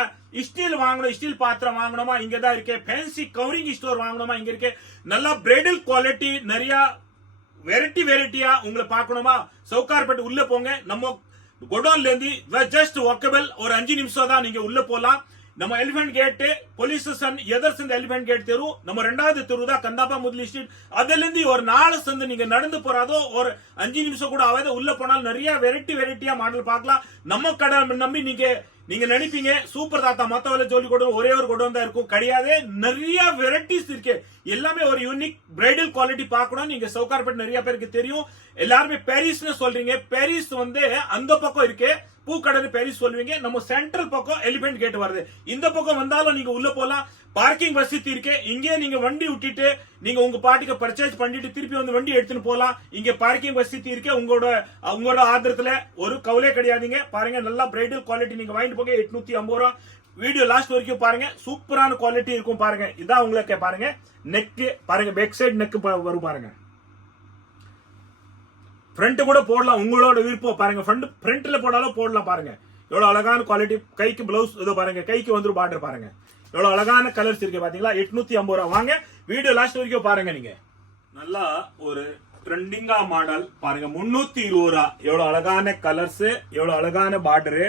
ஸ்டீல் வாங்கணும், ஸ்டீல் பாத்திரம் வாங்கணுமா இங்க தான் இருக்கு. ஃபேன்சி கவரிங் ஸ்டோர் வாங்கணுமா இங்க இருக்கு. நல்லா பிரைடல் குவாலிட்டி நிறைய வெரைட்டியா உங்களை பார்க்கணுமா சவுகார்பேட் உள்ள போங்க. நம்ம கோடவுன்ல இருந்து ஜஸ்ட் வாக்கபிள் ஒரு 5 நிமிஷம் தான் நீங்க உள்ள போலாம். நம்ம எலிபென்ட் கேட் போலீஸ் ஸ்டேஷன் எதர் இந்த எலிபென்ட் கேட் தெரு நம்ம 2வது தெரு தான் கந்தாப்பா முதலி ஸ்ட்ரீட். அதுல இருந்து ஒரு 4 சந்து நீங்க நடந்து போறாதோ ஒரு 5 நிமிஷம் கூட ஆகாது. உள்ள போனால் நிறைய வெரைட்டியா மாடல் பார்க்கலாம். நம்ம கடை நம்பி நீங்க நினைப்பீங்க சூப்பர் தாத்தா மத்த வேலை ஜவுளி கோடவுன் ஒரே ஒரு கோடவுன் தான் இருக்கும். கிடையாது, நிறைய வெரைட்டிஸ் இருக்கு. எல்லாமே ஒரு யூனிக் பிரைடல் குவாலிட்டி பார்க்கணும். நீங்க சவுகார்பேட் நிறைய பேருக்கு தெரியும். எல்லாருமே பாரிஸ்னு சொல்றீங்க. பாரிஸ் அந்த பக்கம் இருக்கு. பூக்கடை பாரிஸ் சொல்லுவீங்க. நம்ம சென்ட்ரல் பக்கம் எலிபென்ட் கேட் வருது. இந்த பக்கம் வந்தாலும் நீங்க உள்ள போலாம். பார்க்கிங் வசதி இருக்கு. இங்கே நீங்க வண்டி விட்டுட்டு நீங்க உங்க பாட்டுக்கு பர்ச்சேஸ் பண்ணிட்டு திருப்பி வந்து வண்டி எடுத்துன்னு போலாம். இங்க பார்க்கிங் வசதி இருக்கு. உங்களோட ஆதரத்துல ஒரு கவலையே கிடையாதுங்க. பாருங்க நல்லா பிரைடல் குவாலிட்டி நீங்க வாங்கிட்டு போங்க. 850 ரூபா. வீடியோ லாஸ்ட் வரைக்கும் பாருங்க. சூப்பரான குவாலிட்டி இருக்கும் பாருங்க. இதான் உங்களுக்கு பாருங்க நெக் பாருங்க. பேக் சைடு நெக் வரும் பாருங்க. ஃப்ரண்ட் கூட போடலாம் உங்களோட விருப்பம் பாருங்க. ஃப்ரண்ட்ல போடாலும் போடலாம் பாருங்க. எவ்வளவு அழகான குவாலிட்டி. கைக்கு பிளவுஸ் இதோ பாருங்க. கைக்கு வந்துரும் பார்டர் பாருங்க. எவ்வளவு அழகான கலர்ஸ் இருக்கு பாத்தீங்களா. 850 ரூபா. வாங்க வீடியோ லாஸ்ட் வரைக்கும் பாருங்க. நீங்க நல்லா ஒரு ட்ரெண்டிங்கா மாடல் பாருங்க. 320 ரூபா. எவ்வளவு அழகான கலர்ஸ், எவ்வளவு அழகான பார்டரு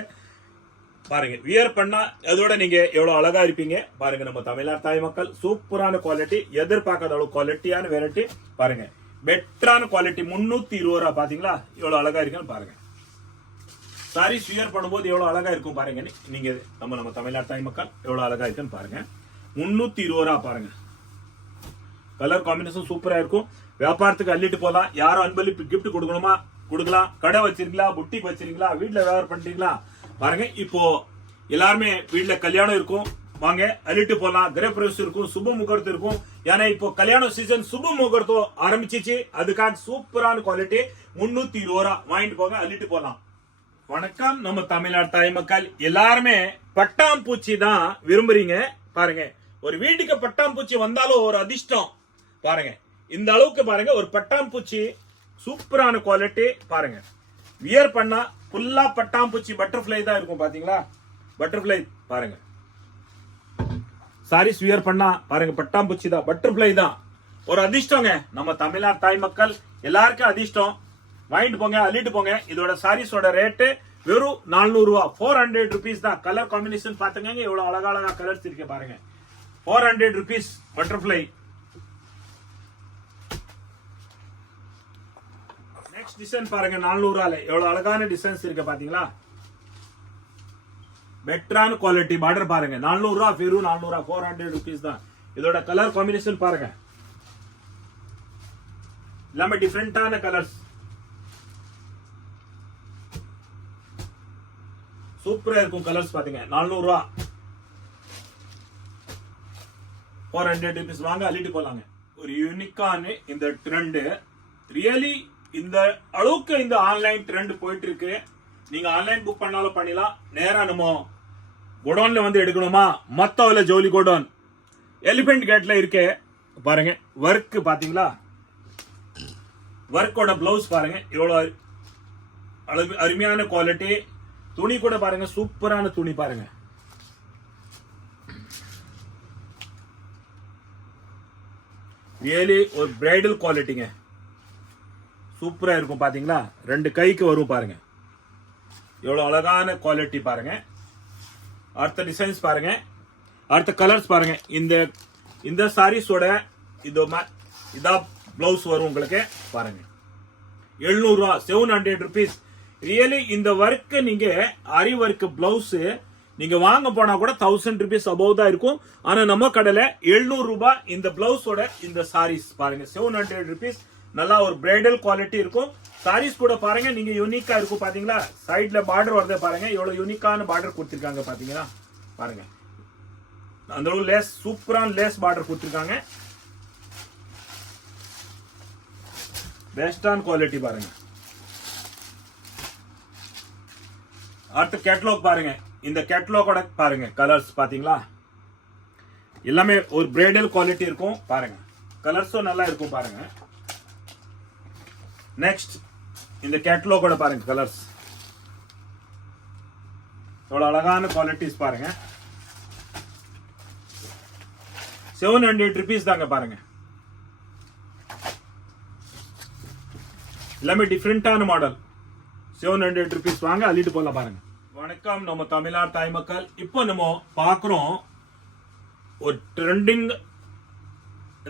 பாருங்க. வியர் பண்ணா அதோட நீங்க எவ்வளவு அழகா இருப்பீங்க பாருங்க. நம்ம தமிழ்நாடு தாய் மக்கள் சூப்பரான குவாலிட்டி, எதிர்பார்க்காத அளவு குவாலிட்டியான வெரைட்டி பாருங்க. பெட்டரான குவாலிட்டி 320 ரூபா. பாத்தீங்களா எவ்வளவு அழகா இருக்குன்னு பாருங்க. சாரி வியர் பண்ணும்போது எவ்வளவு அழகா இருக்கும் பாருங்க. நீங்க நம்ம தமிழ்நாடு தாய் மக்கள் எவ்வளவு அழகா இருக்குன்னு பாருங்க. 320 ரூபா பாருங்க. கலர் காம்பினேஷன் சூப்பரா இருக்கும். வியாபாரத்துக்கு அள்ளிட்டு போலாம். யாரும் அன்பளிப்பு கிஃப்ட் கொடுக்கணுமா கொடுக்கலாம். கடை வச்சிருக்கீங்களா, புட்டிக் வச்சிருக்கீங்களா, வீட்டுல வியாபாரம் பண்றீங்களா பாருங்க. இப்போ எல்லாருமே வீட்டுல கல்யாணம் இருக்கும். வாங்க அள்ளிட்டு போலாம். கிரகப்பிரவேசம் இருக்கும், சுப முகூர்த்தம் இருக்கும். ஏன்னா இப்போ கல்யாண சீசன் சுப முகூர்த்தம் ஆரம்பிச்சிச்சு. அதுக்காக சூப்பரான குவாலிட்டி 320 ரூபா. வாங்கிட்டு போங்க, அள்ளிட்டு போலாம். வணக்கம் நம்ம தமிழ்நாடு தாய் மக்கள். எல்லாருமே பட்டாம்பூச்சி தான் விரும்புறீங்க பாருங்க. ஒரு வீட்டுக்கு பட்டாம்பூச்சி வந்தாலும் ஒரு அதிர்ஷ்டம் பாருங்க. இந்த அளவுக்கு பாருங்க. ஒரு பட்டாம்பூச்சி சூப்பரான குவாலிட்டி பாருங்க. வியர் பண்ணா ஃபுல்லா பட்டாம்பூச்சி பட்டர்ஃபிளை தான் இருக்கும் பாத்தீங்களா. பட்டர்ஃபிளை பாருங்க. சாரீஸ் வியர் பண்ணா பாருங்க பட்டாம்பூச்சி தான், பட்டர்ஃபிளை தான். ஒரு அதிர்ஷ்டங்க நம்ம தமிழ்நாடு தாய் மக்கள் எல்லாருக்கும் அதிர்ஷ்டம். வாங்கிட்டு போங்க, அள்ளிட்டு போங்க. இதோட சாரீஸோட ரேட்டு வெறும் 400 ரூபா. 400 rupees தான். கலர் காம்பினேஷன் பாத்துங்க எவ்வளவு அழகா கலர்ஸ் இருக்கு பாருங்க. 400 rupees பட்டர்ஃபிளை. நெக்ஸ்ட் டிசைன் பாருங்க. 400 ரூபால எவ்வளவு அழகான டிசைன்ஸ் இருக்கு பாத்தீங்களா. பெட்டரான குவாலிட்டி பார்டர் பாருங்க. 400 ரூபா வெறும் 400 ரூபா. 400 rupees தான். இதோட கலர் காம்பினேஷன் பாருங்க. எல்லாமே டிஃபரெண்டான கலர்ஸ். சூப்பரா இருக்கும் கலர்ஸ் பாத்தீங்க. 400 ரூபா. 400 rupees. வாங்க அள்ளிட்டு போலாங்க. ஒரு யூனிக்கான இந்த ட்ரெண்ட் ரியலி இந்த அளவுக்கு இந்த ஆன்லைன் ட்ரெண்ட் போயிட்டு இருக்கு. நீங்க ஆன்லைன் புக் பண்ணாலும் பண்ணிடலாம். நேரா நம்ம கோடவுன்ல வந்து எடுக்கணுமா மத்தவல ஜவுளி கோடவுன் எலிபென்ட் கேட்ல இருக்கு பாருங்க. ஒர்க் பாத்தீங்களா. ஒர்க்கோட பிளவுஸ் பாருங்க எவ்வளவு அருமையான குவாலிட்டி. துணி கூட பாருங்க சூப்பரான துணி பாருங்க. ரியலி ஒரு பிரைடல் குவாலிட்டிங்க. சூப்பரா இருக்கும் பாத்தீங்களா. 2 கைக்கு வரும் பாருங்க. எவ்வளவு அழகான குவாலிட்டி பாருங்க. அடுத்த டிசைன்ஸ் பாருங்க. அடுத்த கலர்ஸ் பாருங்க. இந்த சாரீஸோட இதா பிளவுஸ் வரும் உங்களுக்கு பாருங்க. 700 ரூபா. 700 rupees. ரியலி இந்த ஒர்க் நீங்க அரி ஒர்க் பிளவுஸ் நீங்க வாங்க போனா கூட 1000 rupees அபவ் தான் இருக்கும். ஆனா நம்ம கடையில 700 ரூபாய் இந்த பிளவுஸோட இந்த சாரீஸ் பாருங்க 700 rupees. நல்லா ஒரு பிரைடல் குவாலிட்டி இருக்கும். சாரீஸ் கூட பாருங்க நீங்க யூனிக்கா இருக்கும் பாத்தீங்களா. சைடுல பார்டர் வரதே பாருங்க எவ்வளவு யூனிக்கான பார்டர் கொடுத்திருக்காங்க பாத்தீங்களா. பாருங்க அந்த லேஸ் சூப்பரான லேஸ் பார்டர் கொடுத்திருக்காங்க. பெஸ்டான குவாலிட்டி பாருங்க. அடுத்த கேட்டலாக் பாருங்க. இந்த கேட்டலாகோட பாருங்க கலர்ஸ் பாத்தீங்களா எல்லாமே ஒரு பிரைடல் குவாலிட்டி இருக்கும் பாருங்க. கலர்ஸும் நல்லா இருக்கும் பாருங்க. நெக்ஸ்ட் இந்த கேட்டலாகோட பாருங்க கலர்ஸ் எவ்வளவு அழகான குவாலிட்டிஸ் பாருங்க. 700 rupees தாங்க பாருங்க. எல்லாமே டிஃபரெண்டான மாடல். 700 rupees வாங்க அள்ளிட்டு போலாம் பாருங்க. வணக்கம் நம்ம தமிழ்நாடு தாய் மக்கள். இப்போ நம்ம பாக்குறோம் ஒரு ட்ரெண்டிங்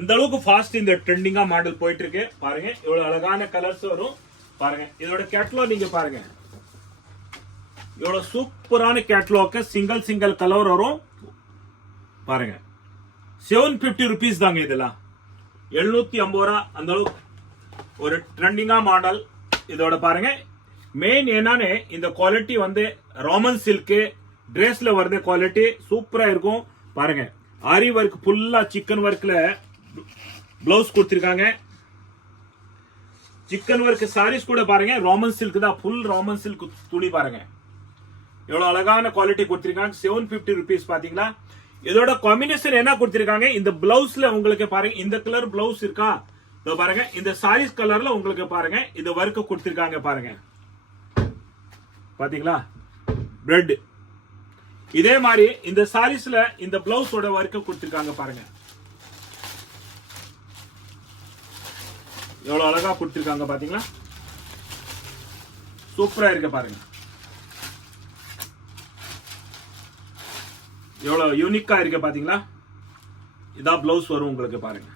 இந்த அளவுக்கு ஃபாஸ்ட் இந்த ட்ரெண்டிங்கா மாடல் போயிட்டு இருக்கு பாருங்க. இவ்வளவு அழகான கலர்ஸ் வரும் பாருங்க. இதோட கேட்டலாக் நீங்க பாருங்க இவ்வளவு சூப்பரான கேட்டலாக். சிங்கிள் கலர் வரும் பாருங்க. 750 rupees தாங்க. இதெல்லாம் 750 ரூபா அந்த அளவுக்கு ஒரு ட்ரெண்டிங்கா மாடல். இதோட பாருங்க மெயின் என்னன்னு இந்த குவாலிட்டி வந்து ரோமன் சில்க் டிரெஸ்ல வருது குவாலிட்டி சூப்பரா இருக்கும் பாருங்க. ஆரி ஒர்க் ஃபுல்லா சிக்கன் ஒர்க்ல பிளவுஸ் கொடுத்திருக்காங்க. சிக்கன் ஒர்க் சாரீஸ் கூட பாருங்க ரோமன் சில்க் தான். ஃபுல் ரோமன் சில்க் துணி பாருங்க எவ்வளவு அழகான குவாலிட்டி கொடுத்திருக்காங்க. 750 rupees பாத்தீங்களா. இதோட காம்பினேஷன் என்ன கொடுத்திருக்காங்க இந்த பிளவுஸ்ல உங்களுக்கு பாருங்க இந்த கலர் பிளவுஸ் இருக்கா பாருங்க. இந்த சாரீஸ் கலர்ல உங்களுக்கு பாருங்க இந்த ஒர்க் கொடுத்திருக்காங்க பாருங்க பாத்தீங்களா. பிரெட் இதே மாதிரி இந்த சாரீஸ்ல இந்த பிளவுஸோட ஒர்க் கொடுத்திருக்காங்க பாருங்க எவ்வளவு அழகா கொடுத்திருக்காங்க பாத்தீங்களா. சூப்பரா இருக்கு பாருங்க. எவ்வளவு யூனிக்கா இருக்கு பாத்தீங்களா. இதான் பிளவுஸ் வரும் உங்களுக்கு பாருங்க.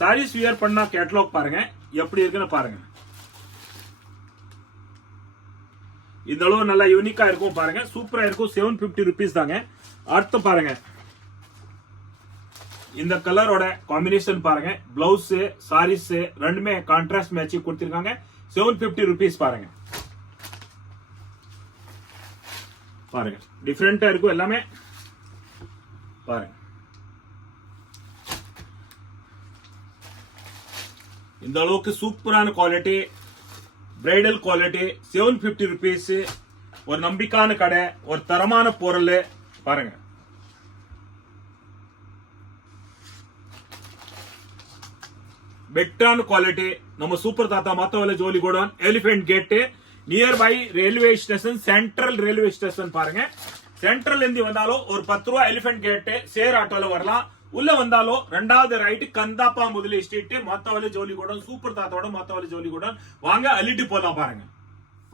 சாரீஸ் வியர் பண்ணா கேட்டலாக் பாருங்க எப்படி இருக்குன்னு பாருங்க. இந்த அளவு நல்லா யூனிக்கா இருக்கும் பாருங்க. சூப்பரா இருக்கும். 750 rupees தாங்க. அடுத்து பாருங்க இந்த கலரோட காம்பினேஷன் பாருங்க. பிளவுஸ் சாரீஸ் ரெண்டுமே கான்ட்ராஸ்ட் மேட்ச் கொடுத்திருக்காங்க. 750 rupees பாருங்க. பாருங்க டிஃபரெண்டா இருக்கும் எல்லாமே பாருங்க. இந்த அளவுக்கு சூப்பரான குவாலிட்டி பிரைடல் குவாலிட்டி 750 rupees. ஒரு நம்பிக்கையான கடை ஒரு தரமான பொருள் பாருங்க. பெட்டரான குவாலிட்டி நம்ம சூப்பர் தாத்தா மாத்தவல ஜோலி godown elephant gate near by railway station Central railway station பாருங்க. சென்ட்ரல் இருந்து வந்தாலும் ஒரு 10 ரூபாய் எலிபென்ட் கேட் சேர் ஆட்டோல வரலாம். உள்ள வந்தாலும் ரெண்டாவது ரைட் கந்தாப்பா முதலி ஸ்ட்ரீட் மத்தவல ஜோலி கோடவுன் சூப்பர் தாத்தாவோட மத்தவல ஜோலி கோடவுன் வாங்க அள்ளிட்டு போலாம் பாருங்க.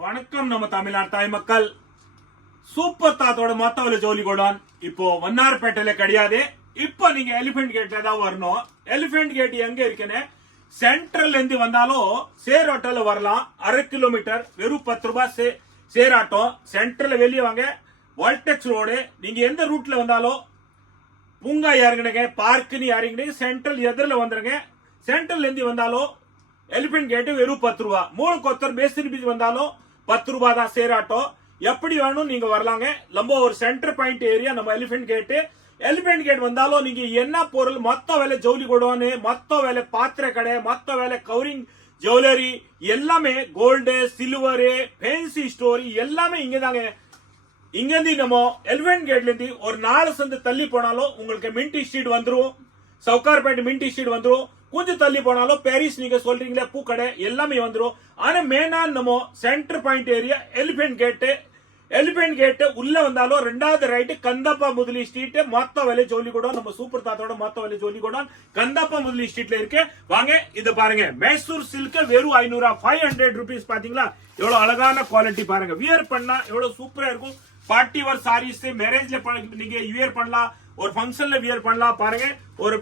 வணக்கம் நம்ம தமிழ்நாடு தாய் மக்கள். சூப்பர் தாத்தாவோட மத்தவல ஜோலி கோடவுன் இப்போ வண்ணாரப்பேட்டையில கிடையாது. இப்போ நீங்க எலிபென்ட் கேட்ல தான் வரணும். எலிபென்ட் கேட் எங்க இருக்குன்னு சென்ட்ரல் இருந்து வந்தாலும் சேர் ஆட்டோல வரலாம். 1/2 கிலோமீட்டர் வெறும் 10 ரூபாய் சேர் ஆட்டோ. சென்ட்ரல் வெளியே வாங்க வால்டெக்ஸ் ரோடு. நீங்க எந்த ரூட்ல வந்தாலும் பூங்கா இறங்குனீங்க பார்க்குன்னு இறங்கினீங்க சென்ட்ரல் எதிரில் வந்துருங்க. சென்ட்ரல் இருந்து வந்தாலும் எலிபென்ட் கேட்டு வெறும் 10 ரூபா. மூணு கொத்தர் மேஸ்திரி பீச் வந்தாலும் 10 ரூபா தான் சேர் ஆட்டோ. எப்படி வேணும் நீங்க வரலாங்க. நம்ம ஒரு சென்டர் பாயிண்ட் ஏரியா நம்ம எலிபென்ட் கேட்டு. எலிபென்ட் கேட் வந்தாலும் நீங்க என்ன பொருள் மொத்த வேலை ஜவுளி கொடுவானு மொத்த வேலை பாத்திர கடை மொத்த வேலை கவரிங் ஜுவல்லரி எல்லாமே கோல்டு சில்வரு ஃபேன்சி ஸ்டோரி எல்லாமே இங்க தாங்க. இங்க இருந்து நம்ம எலிபென்ட் கேட்ல இருந்து ஒரு 4 சந்து தள்ளி போனாலும் உங்களுக்கு மின்டி ஸ்ட்ரீட் வந்துரும். சவுகார்பேட் மின்டி ஸ்ட்ரீட் வந்துரும். கொஞ்சம் தள்ளி போனாலும் பாரிஸ் நீங்க சொல்றீங்களா பூக்கடை எல்லாமே வந்துரும். ஆனா மெயினா நம்ம centre point area Elephant Gate. Elephant Gate உள்ள வந்தாலும் ரெண்டாவது ரைட் கந்தாப்பா முதலி ஸ்ட்ரீட் மொத்த வேலை ஜோலி கூட நம்ம சூப்பர் தாத்தோட மொத்த வேலை ஜோலி கூட கந்தாப்பா முதலி ஸ்ட்ரீட்ல இருக்கு. வாங்க இது பாருங்க மைசூர் சில்க் வெறும் 500 500 rupees பாத்தீங்களா. எவ்வளவு அழகான குவாலிட்டி பாருங்க. வியர் பண்ணா எவ்வளவு சூப்பரா இருக்கும். பார்ட்டி வேர் சாரீஸ் மேரேஜ்ல நீங்க வியர் பண்ணலாம். ஒரு ஃபங்க்ஷன்ல வியர் பண்ணலாம் பாருங்க. ஒரு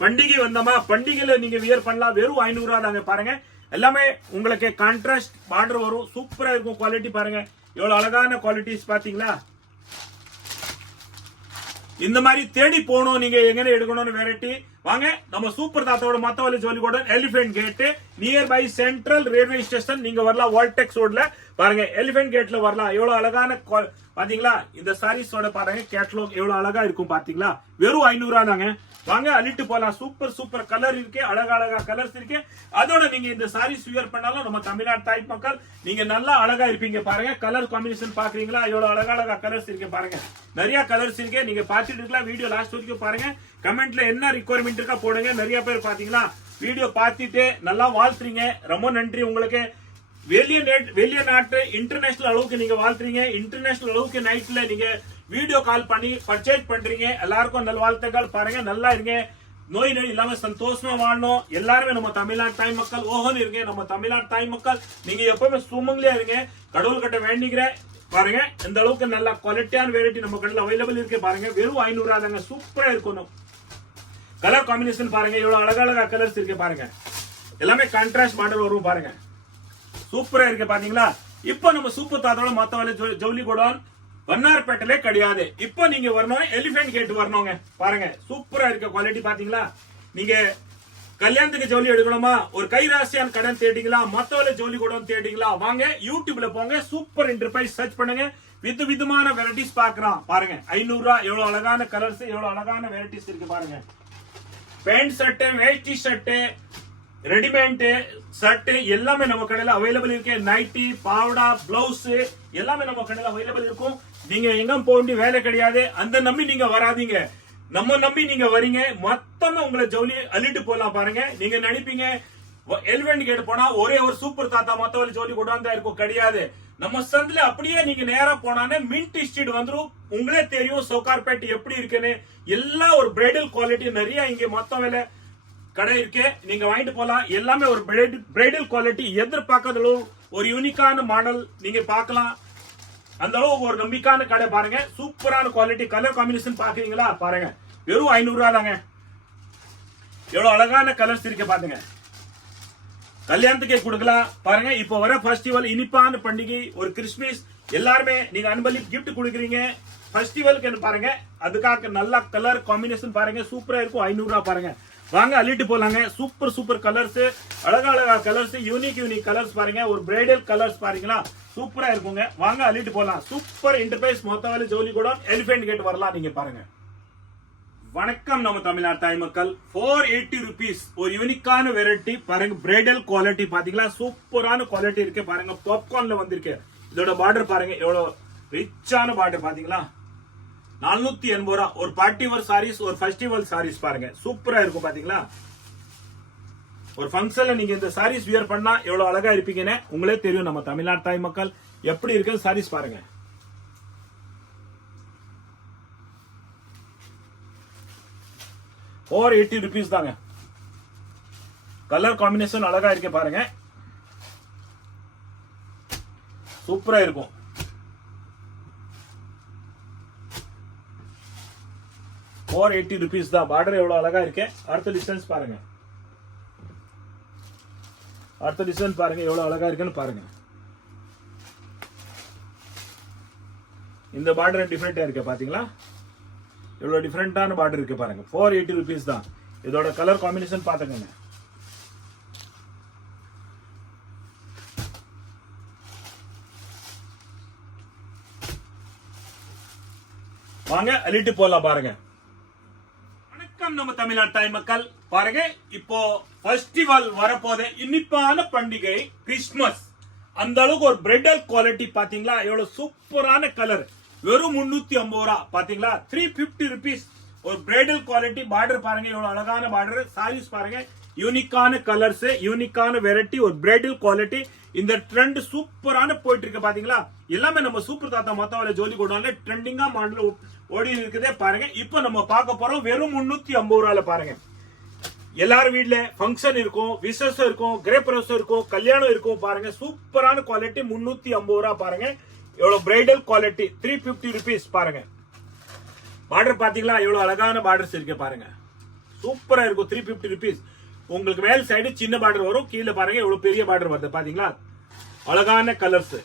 பண்டிகை வந்தமா பண்டிகையில நீங்க வியர் பண்ணலாம். வெறும் 500 தாங்க பாருங்க. எல்லாமே உங்களுக்கு கான்ட்ராஸ்ட் பார்டர் வரும். சூப்பரா இருக்கும் குவாலிட்டி பாருங்க. எவ்வளவு அழகான குவாலிட்டிஸ் பாத்தீங்களா. இந்த மாதிரி தேடி போகணும் நீங்க எங்க எடுக்கணும்னு வெரைட்டி வாங்க நம்ம சூப்பர் தாத்தாவோட மத்தவள்ளி ஜவுளி கூட Elephant gate near by Central railway station நீங்க வரலாம். வால்டெக்ஸ் ரோட்ல பாருங்க எலிபென்ட் கேட்ல வரலாம். எவ்வளவு அழகான பாத்தீங்களா இந்த சாரீஸோட பாருங்க கேட்லாக் எவ்வளவு அழகா இருக்கும் பாத்தீங்களா. வெறும் 500 ரூபாய் தாங்க. வாங்க அள்ளிட்டு போலாம். சூப்பர் சூப்பர் கலர் இருக்கு, அழகா கலர்ஸ் இருக்கு. அதோட நீங்க இந்த சாரீஸ் வியர் பண்ணாலும் நம்ம தமிழ்நாடு தாய் மக்கள் நீங்க நல்லா அழகா இருப்பீங்க. பாருங்க கலர் காம்பினேஷன் பாக்குறீங்களா, எவ்வளவு அழகா கலர்ஸ் இருக்கு பாருங்க. நிறைய கலர்ஸ் இருக்கு, நீங்க பாத்துட்டு இருக்கலாம். வீடியோ லாஸ்ட் வரைக்கும் பாருங்க. கமெண்ட்ல என்ன ரிக்வயர்மெண்ட் இருக்கா போடுங்க. நிறைய பேர் பாத்தீங்களா வீடியோ பார்த்துட்டு நல்லா வாழ்த்துறீங்க, ரொம்ப நன்றி உங்களுக்கு. வெளிய நாட்டு இன்டர்நேஷனல் அளவுக்கு நீங்க வாழ்த்துறீங்க. இன்டர்நேஷனல் அளவுக்கு நைட்ல நீங்க வீடியோ கால் பண்ணி பர்ச்சேஸ் பண்றீங்க. எல்லாருக்கும் நல்வாழ்த்துக்கள். பாருங்க நல்லா இருங்க, நோய் நொடி இல்லாம சந்தோஷமா வாழணும். எல்லாருமே நம்ம தமிழ்நாடு தாய் மக்கள் ஓஹோன்னு இருங்க. நம்ம தமிழ்நாடு தாய் மக்கள் நீங்க எப்பவுமே சுமங்கலியா இருங்க. கடவுள் கிட்ட வேண்டிக்கிறேன். பாருங்க இந்த அளவுக்கு நல்ல குவாலிட்டியான வெரைட்டி நம்ம கடையில் அவைலபிள் இருக்கு. பாருங்க வெறும் 500 ரூபாய் தாங்க. சூப்பரா இருக்கணும். கலர் காம்பினேஷன் பாருங்க எவ்வளவு அழகா கலர்ஸ் இருக்கு பாருங்க. எல்லாமே கான்ட்ராஸ்ட் மாடல் வரும் பாருங்க. சூப்பரா இருக்கு பாத்தீங்களா. இப்போ நம்ம சூப்பர் தாத்தாவோட மத்தவள்ளி ஜவுளி கோடவுன் வண்ணார்பேட்டையிலே கிடையாது. இப்போ நீங்க வரணும் எலிபென்ட் கேட் வரணுங்க. பாருங்க சூப்பரா இருக்க குவாலிட்டி பாத்தீங்களா. நீங்க கல்யாணத்துக்கு ஜவுளி எடுக்கணுமா, ஒரு கைராசியான் கடன் தேடிங்களா, மத்தவள்ளி ஜவுளி கோடவுன் தேடிங்களா, வாங்க யூடியூப்ல போங்க, சூப்பர் என்டர்பிரைஸ் சர்ச் பண்ணுங்க. விதமான வெரைட்டிஸ் பாக்குறான் பாருங்க. 500 ரூபாய் எவ்வளவு அழகான கலர்ஸ், எவ்வளவு அழகான வெரைட்டிஸ் இருக்கு பாருங்க. பேண்ட் ஷர்ட், வேஷ்டி ஷர்ட், ரெடிமேட் ஷர்ட் எல்லாமே நம்ம கடையில அவைலபிள் இருக்கு. நைட்டி, பாவடா, பிளவுஸ் எல்லாமே நம்ம கடையில அவைலபிள் இருக்கும். நீங்க எங்க போக வேண்டிய வேலை கிடையாது. அந்த நம்பி நீங்க வராதீங்க, நம்ம நம்பி நீங்க வரீங்க. மொத்தமா உங்களை ஜவுளி அள்ளிட்டு போலாம் பாருங்க. நீங்க நினைப்பீங்க எலிபென்ட் கேட் போனா ஒரே ஒரு சூப்பர் தாத்தா மத்தவள்ளி ஜவுளி கொண்டாந்தா இருக்கும், கிடையாது. நம்ம சந்தில அப்படியே நீங்க நேரா போனானே மின்ட் ஸ்ட்ரீட் வந்துரும். உங்களே தெரியும் சவுகார்பேட் எப்படி இருக்குன்னு. எல்லா ஒரு பிரைடல் குவாலிட்டி நிறைய இங்க மொத்தம் வேலை கடை இருக்கு, நீங்க வாங்கிட்டு போலாம். எல்லாமே ஒரு பிரைடல் குவாலிட்டி, எதிர்பார்க்கறதுல ஒரு யூனிக்கான மாடல் நீங்க பார்க்கலாம். அந்த அளவுக்கு ஒரு நம்பிக்கையான கடை பாருங்க. சூப்பரான குவாலிட்டி. கலர் காம்பினேஷன் பாக்குறீங்களா பாருங்க. வெறும் 500 ரூபாய் தாங்க. எவ்வளவு அழகான கலர்ஸ் இருக்கு பாருங்க. கல்யாணத்துக்கே கொடுக்கலாம் பாருங்க. இப்போ வர ஃபெஸ்டிவல், இனிப்பான பண்டிகை, ஒரு கிறிஸ்துமஸ், எல்லாருமே நீங்க அன்பளிப்பு கிஃப்ட் கொடுக்குறீங்க ஃபெஸ்டிவலுக்கு பாருங்க. அதுக்காக நல்ல கலர் காம்பினேஷன் பாருங்க. சூப்பரா இருக்கும். 500 ரூபாய் பாருங்க. வாங்க அள்ளிட்டு போலாங்க. சூப்பர் கலர்ஸ், அழகா கலர்ஸ், யூனிக் கலர்ஸ் பாருங்க. ஒரு பிரைடல் கலர்ஸ் பாருங்களா, சூப்பரா இருக்குங்க. வாங்க அள்ளிட்டு போலாம். சூப்பர் என்டர்பிரைஸ் மொத்தவள்ளி ஜவுளி கோடவுன் எலிபென்ட் கேட் வரலாம் நீங்க பாருங்க. வணக்கம் நம்ம தமிழ்நாடு தாய் மக்கள். 480 rupees ஒரு யூனிக்கான வெரைட்டி பாருங்க. பிரைடல் குவாலிட்டி பாத்தீங்களா, சூப்பரான குவாலிட்டி இருக்கு பாருங்க. பாப்கார்ன்ல வந்திருக்கு. இதோட பார்டர் பாருங்க எவ்வளவு ரிச்சான பார்டர் பாத்தீங்களா. 480 ரூபாய் ஒரு பார்ட்டி வேர் சாரீஸ், ஒரு ஃபெஸ்டிவல் சாரீஸ் பாருங்க. சூப்பரா இருக்கும் பாத்தீங்களா. ஒரு ஃபங்க்ஷன்ல நீங்க இந்த சாரீஸ் வியர் பண்ணா எவ்வளவு அழகா இருப்பீங்கன்னு உங்களே தெரியும். நம்ம தமிழ்நாடு தாய் மக்கள் எப்படி இருக்கு சாரீஸ் பாருங்க. ₹480 தாங்க. கலர் காம்பினேஷன் அழகா இருக்கு பாருங்க. சூப்பரா இருக்கும். ₹480 தான். பார்டர் எவ்வளவு அழகா இருக்கு. அடுத்த டிஸ்டன்ஸ் பாருங்க. அடுத்த டிஸ்டன்ஸ் பாருங்க எவ்வளவு அழகா இருக்குன்னு பாருங்க. இந்த பார்டர் டிஃபரெண்டா இருக்கு பாத்தீங்களா. எவ்வளவு டிஃபரெண்டான பார்டர் இருக்கு பாருங்க. ₹480 தான். இதோட கலர் காம்பினேஷன் பாத்துக்கங்க. வாங்க அள்ளிட்டு போலாம் பாருங்க. வணக்கம் நம்ம தமிழ்நாடு தாய் மக்கள். பாருங்க இப்போ ஃபெஸ்டிவல் வரப்போது, இனிப்பான பண்டிகை கிறிஸ்துமஸ். அந்த அளவுக்கு ஒரு பிரைடல் குவாலிட்டி பாத்தீங்களா. எவ்வளவு சூப்பரான கலர். வெறும் 350 ரூபாய் பாத்தீங்களா. ₹350 ஒரு பிரைடல் குவாலிட்டி. பார்டர் பாருங்க எவ்வளவு அழகான பார்டர். சாரீஸ் பாருங்க யூனிக்கான கலர்ஸ், யூனிக்கான வெரைட்டி, ஒரு பிரைடல் குவாலிட்டி. இந்த ட்ரெண்ட் சூப்பரான போயிட்டு இருக்கு பாத்தீங்களா. எல்லாமே நம்ம சூப்பர் தாத்தா மத்தவள்ளி ஜவுளி கோடவுன்ல ட்ரெண்டிங்கா மாடல் ஓடி இருக்குதே பாருங்க. இப்போ நம்ம பார்க்க போறோம் வெறும் 350 ரூபாயில பாருங்க. எல்லாரும் வீட்ல ஃபங்க்ஷன் இருக்கும், விசேஷம் இருக்கும், கிரேப்ரசம் இருக்கும், கல்யாணம் இருக்கும் பாருங்க. சூப்பரான குவாலிட்டி 350 ரூபாய் பாருங்க. எவ்வளவு பிரைடல் குவாலிட்டி. ₹350 பாருங்க. பார்டர் பாத்தீங்களா எவ்வளவு அழகான பார்டர்ஸ் இருக்கு பாருங்க. சூப்பரா இருக்கும். ₹350. உங்களுக்கு மேல் சைடு சின்ன பார்டர் வரும், கீழே பாருங்க எவ்வளவு பெரிய பார்டர் வருது பாத்தீங்களா. அழகான கலர்ஸ்.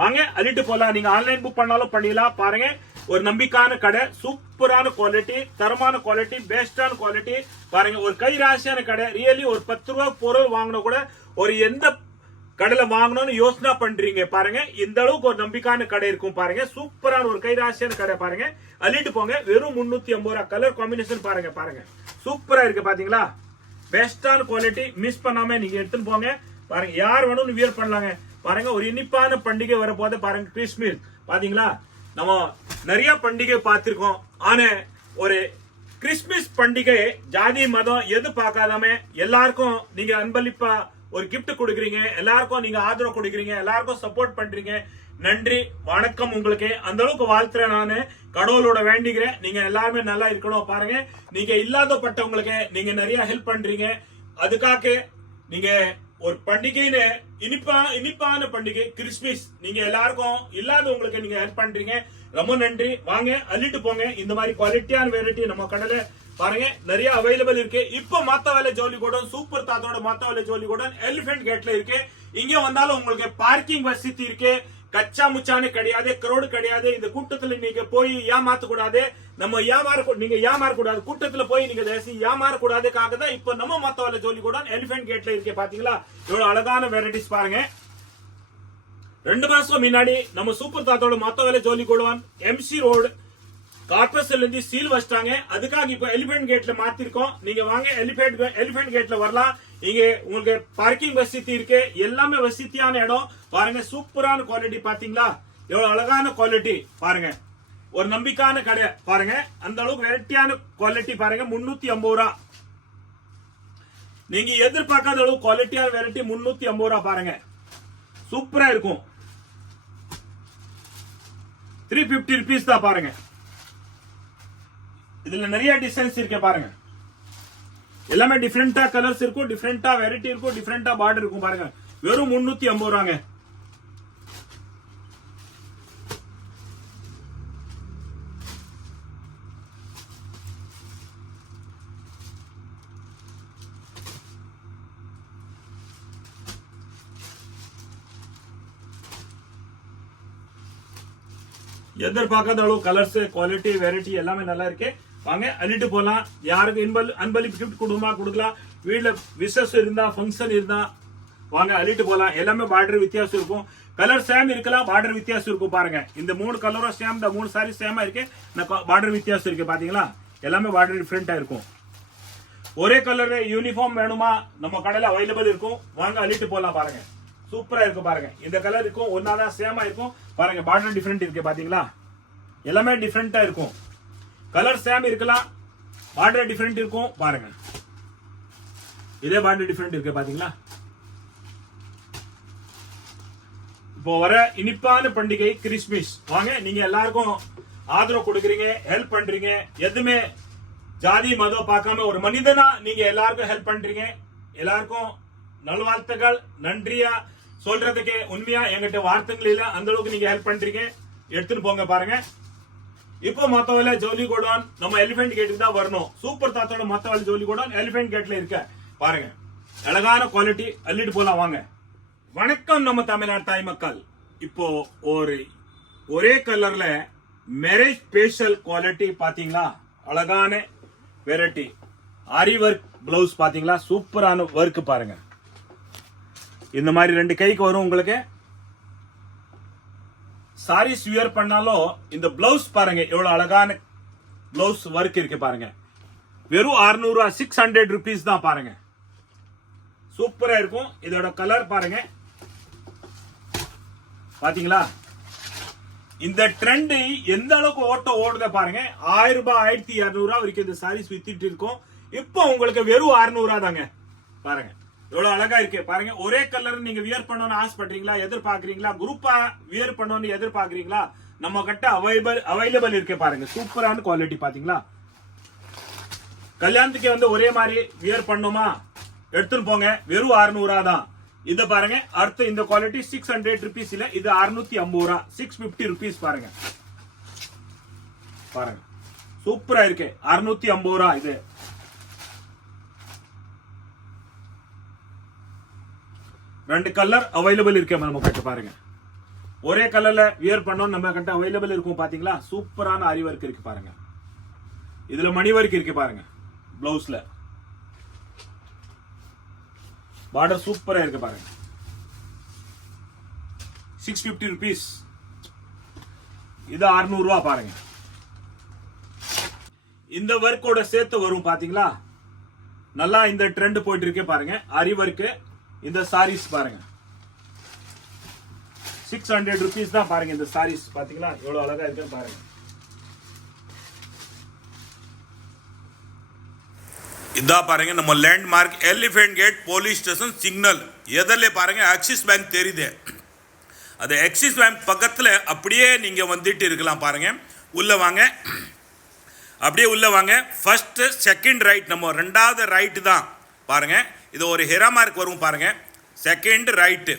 வாங்க அள்ளிட்டு போலாம். நீங்க ஆன்லைன் புக் பண்ணாலும் பண்ணிடலாம். பாருங்க ஒரு நம்பிக்கையான கடை, சூப்பரான குவாலிட்டி, தரமான குவாலிட்டி, பெஸ்டான குவாலிட்டி. பாருங்க ஒரு கை ராசியான கடை. ரியலி ஒரு 10 ரூபாய் பொருள் வாங்கினா கூட ஒரு எந்த கடையில வாங்கணும்னு யோசனை பண்றீங்க பாருங்க, இந்த அளவுக்கு ஒரு நம்பிக்கையான கடை இருக்கும். பாருங்க சூப்பரான ஒரு கை ராசியான கடை. பாருங்க அள்ளிட்டு போங்க. வெறும் 350 ரூபாய். கலர் காம்பினேஷன் பாருங்க, பாருங்க சூப்பரா இருக்கு பாத்தீங்களா. பெஸ்டான குவாலிட்டி, மிஸ் பண்ணாம நீங்க எடுத்துன்னு போங்க. பாருங்க யார் வேணும் வியர் பண்ணலாங்க. பாருங்க ஒரு இனிப்பான பண்டிகை வரப்போது. பாருங்க கிறிஸ்மஸ் பாத்தீங்களா, நம்ம நிறைய பண்டிகை பார்த்திருக்கோம். ஆனா ஒரு கிறிஸ்மஸ் பண்டிகை ஜாதி மதம் எது பார்க்காதாம எல்லாருக்கும் நீங்க அன்பளிப்பா ஒரு கிஃப்ட் கொடுக்குறீங்க, எல்லாருக்கும் நீங்க ஆதரவு கொடுக்குறீங்க, எல்லாருக்கும் சப்போர்ட் பண்றீங்க. நன்றி வணக்கம் உங்களுக்கு. அந்த அளவுக்கு வாழ்த்துறேன். நானு கடவுளோட வேண்டிக்கிறேன் நீங்க எல்லாருமே நல்லா இருக்கணும். பாருங்க நீங்க இல்லாதப்பட்டவங்களுக்கு நீங்க நிறைய ஹெல்ப் பண்றீங்க. அதுக்காக நீங்க ஒரு பண்டிகைன்னு இனிப்பான பண்டிகை கிறிஸ்மஸ், நீங்க எல்லாருக்கும் இல்லாதவங்களுக்கு நீங்க ஹெல்ப் பண்றீங்க. ரொம்ப நன்றி. வாங்க அள்ளிட்டு போங்க. இந்த மாதிரி குவாலிட்டியான வெரைட்டி நம்ம கடையில பாருங்க நிறைய அவைலபிள் இருக்கு. இப்போ மாத்த வேலை ஜோலி கோடன், சூப்பர் தாத்தோட மாத்த வேலை ஜோலி கோடன் எலிபென்ட் கேட்ல இருக்கு. இங்க வந்தாலும் உங்களுக்கு பார்க்கிங் வசதி இருக்கு. கச்சா முச்சானே கிடையாது, கிரௌடு கிடையாது. இந்த கூட்டத்துல நீங்க போய் ஏமாத்த கூடாது. நீங்க ஏமாற கூடாது. கூட்டத்துல போய் நீங்க ஏமாற கூடாதுக்காக தான் இப்ப நம்ம மாத்த வேலை ஜோலி கோடன் எலிபென்ட் கேட்ல இருக்கு. பாத்தீங்களா இவ்வளவு அழகான வெரைட்டிஸ். பாருங்க 2 மாசம் முன்னாடி நம்ம சூப்பர் தாத்தோட மாத்த வேலை ஜோலி கோடன் எம்சி ரோடு கார்பரேஷன்ல இருந்து சீல் வச்சிட்டாங்க. அதுக்காக இப்ப எலிபென்ட் கேட்ல மாத்திருக்கோம். நீங்க வாங்க எலிபென்ட் கேட்ல வரலாம். இங்க உங்களுக்கு பார்க்கிங் வசதி இருக்கு. எல்லாமே வசதியான இடம். பாருங்க சூப்பரான குவாலிட்டி. பாத்தீங்களா எவ்வளவு அழகான குவாலிட்டி. பாருங்க ஒரு நம்பிக்கையான கடை. பாருங்க அந்த அளவுக்கு வெரைட்டியான குவாலிட்டி. பாருங்க 350 ரூபாய். நீங்க எதிர்பார்க்காத அளவு குவாலிட்டியான வெரைட்டி 350 ரூபாய். பாருங்க சூப்பரா இருக்கும். 350 rupees தான். பாருங்க இதுல நிறைய டிசைன்ஸ் இருக்கு. பாருங்க எல்லாமே டிஃபரெண்டா கலர்ஸ் இருக்கும், டிஃபரெண்டா வெரைட்டி இருக்கும், டிஃபரெண்டா பார்டர் இருக்கும். பாருங்க வெறும் 350 ரூபாங்க. எதிர்பார்க்காத அளவு கலர்ஸ், குவாலிட்டி, வெரைட்டி எல்லாமே நல்லா இருக்கு. வாங்க அள்ளிட்டு போலாம். யாருக்கு அன்பளிப்பு கிஃப்ட் கொடுக்கலாம். வீட்டுல விசேஷம் இருந்தா, ஃபங்க்ஷன் இருந்தா வாங்க அள்ளிட்டு போலாம். எல்லாமே பார்டர் வித்தியாசம் இருக்கும். கலர் சேம் இருக்கலாம், பார்டர் வித்தியாசம் இருக்கும். பாருங்க இந்த 3 கலரும் சேம், இந்த 3 சாரி சேமா இருக்கு. பார்டர் வித்தியாசம் இருக்கு. பாத்தீங்களா எல்லாமே பார்டர் டிஃபரெண்டா இருக்கும். ஒரே கலர் யூனிஃபார்ம் வேணுமா நம்ம கடையில அவைலபிள் இருக்கும். வாங்க அள்ளிட்டு போலாம். பாருங்க சூப்பரா இருக்கு. பாருங்க இந்த கலர் இருக்கும், ஒன்னாதான் சேமா இருக்கும். பாருங்க பார்டர் டிஃபரெண்ட் இருக்கு. பாத்தீங்களா எல்லாமே டிஃபரெண்டா இருக்கும். கலர் சேம் இருக்கலாம், பார்டர் டிஃபரெண்ட் இருக்கும். பாருங்க இதே பார்டர் டிஃபரெண்ட் இருக்கு. பாத்தீங்களா இப்போ வர இனிப்பான பண்டிகை கிறிஸ்மஸ். வாங்க நீங்க எல்லாருக்கும் ஆதரவு கொடுக்குறீங்க, ஹெல்ப் பண்றீங்க. எதுவுமே ஜாதி மதம் பார்க்காம ஒரு மனிதனா நீங்க எல்லாருக்கும் ஹெல்ப் பண்றீங்க. எல்லாருக்கும் நல்வாழ்த்துக்கள். நன்றியா சொல்றதுக்கு உண்மையா என்கிட்ட வார்த்தைகள் இல்ல. அந்த அளவுக்கு நீங்க ஹெல்ப் பண்றீங்க. எடுத்துட்டு போங்க. பாருங்க இப்போ மத்தவல ஜோலி கோடான் நம்ம எலிபென்ட் கேட்டுக்கு தான் வரணும். சூப்பர் தாத்தோட மத்தவல ஜோலி கோடான் எலிபென்ட் கேட்ல இருக்க. பாருங்க அழகான குவாலிட்டி. அள்ளிட்டு போலாம். வாங்க. வணக்கம் நம்ம தமிழ்நாடு தாய் மக்கள். இப்போ ஒரே கலர்ல மேரேஜ் ஸ்பெஷல் குவாலிட்டி. பாத்தீங்களா அழகான வெரைட்டி. ஆரி ஒர்க் பிளவுஸ். பாத்தீங்களா சூப்பரான ஒர்க். பாருங்க இந்த மாதிரி 2 கைக்கு வரும் உங்களுக்கு. சாரீஸ் வியர் பண்ணாலும் இந்த பிளவுஸ் பாருங்க எவ்வளவு அழகான பிளவுஸ் ஒர்க் இருக்கு. பாருங்க வெறும் 600 ரூபாய், 600 rupees தான். பாருங்க சூப்பரா இருக்கும். இதோட கலர் பாருங்க. பாத்தீங்களா இந்த ட்ரெண்ட் எந்த அளவுக்கு ஓடுத பாருங்க. 1000 ரூபாய், 1200 ரூபாய் வரைக்கும் இந்த சாரீஸ் வித்திட்டு இருக்கும். இப்போ உங்களுக்கு வெறும் 600 ரூபாய் தாங்க. பாருங்க எவ்வளவு அழகா இருக்கு. பாருங்க ஒரே கலர் நீங்க வியர் பண்ணணும்னு ஆசைப்படுறீங்களா, எதிர்பார்க்கறீங்களா, குரூப்பா வியர் பண்ணணும்னு எதிர்பார்க்கறீங்களா, நம்ம கிட்ட அவைலபிள் இருக்கு. பாருங்க சூப்பரான குவாலிட்டி. பாத்தீங்களா கல்யாணத்துக்கு வந்து ஒரே மாதிரி வியர் பண்ணுமா எடுத்துட்டு போங்க. வெறும் 600 ரூபாய் தான். இது பாருங்க. அடுத்து இந்த குவாலிட்டி 600 rupees இல்ல, இது 650 ரூபாய், 650 rupees. பாருங்க பாருங்க சூப்பரா இருக்கு. 650 ரூபாய். இது 2 கலர் அவைலபிள் இருக்கு நம்ம கிட்ட. பாருங்க ஒரே கலர்ல வியர் பண்ணோம் நம்ம கிட்ட அவைலபிள் இருக்கும் பாத்தீங்களா சூப்பரான ஆரி ஒர்க் இருக்கு பாருங்க இதுல மணி ஒர்க் இருக்கு பாருங்க பிளவுஸ்ல பார்டர் சூப்பரா இருக்கு பாருங்க 650 rupees இது 600 ரூபாய் பாருங்க இந்த ஒர்க்கோட சேர்த்து வரும் பாத்தீங்களா நல்லா இந்த ட்ரெண்ட் போயிட்டு இருக்கு பாருங்க ஆரி ஒர்க் இந்த sarees பாருங்க 600 rupees தான் பாருங்க இந்த sarees பாத்தீங்களா எவ்வளவு அழகா இருக்குன்னு பாருங்க இதா பாருங்க நம்ம landmark elephant gate police station signal எதிரிலே பாருங்க ஆக்சிஸ் பேங்க் தெரியுது அது ஆக்சிஸ் பேங்க் பக்கத்துல அப்படியே நீங்க வந்துட்டு இருக்கலாம் பாருங்க உள்ள வாங்க அப்படியே உள்ள வாங்க ஃபர்ஸ்ட் செகண்ட் ரைட் நம்ம ரெண்டாவது ரைட் தான் பாருங்க இது ஒரு ஹெரா மார்க் வரும் பாருங்க செகண்ட் ரைட்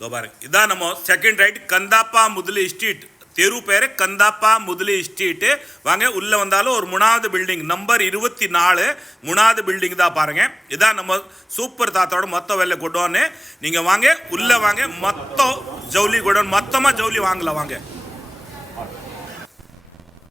இதோ பாருங்க இதான் நம்ம செகண்ட் ரைட் கந்தாப்பா முதலி ஸ்ட்ரீட் தெரு பேரு கந்தாப்பா முதலி ஸ்ட்ரீட் வாங்க உள்ள வந்தாலும் ஒரு மூணாவது பில்டிங் நம்பர் 24 மூணாவது பில்டிங் தான் பாருங்க இதான் நம்ம சூப்பர் தாத்தாவோட மொத்த வெள்ளை குடோன்னு நீங்க வாங்க உள்ள வாங்க மொத்த ஜவுளி குடோன் மொத்தமா ஜவுளி வாங்கலாம் வாங்க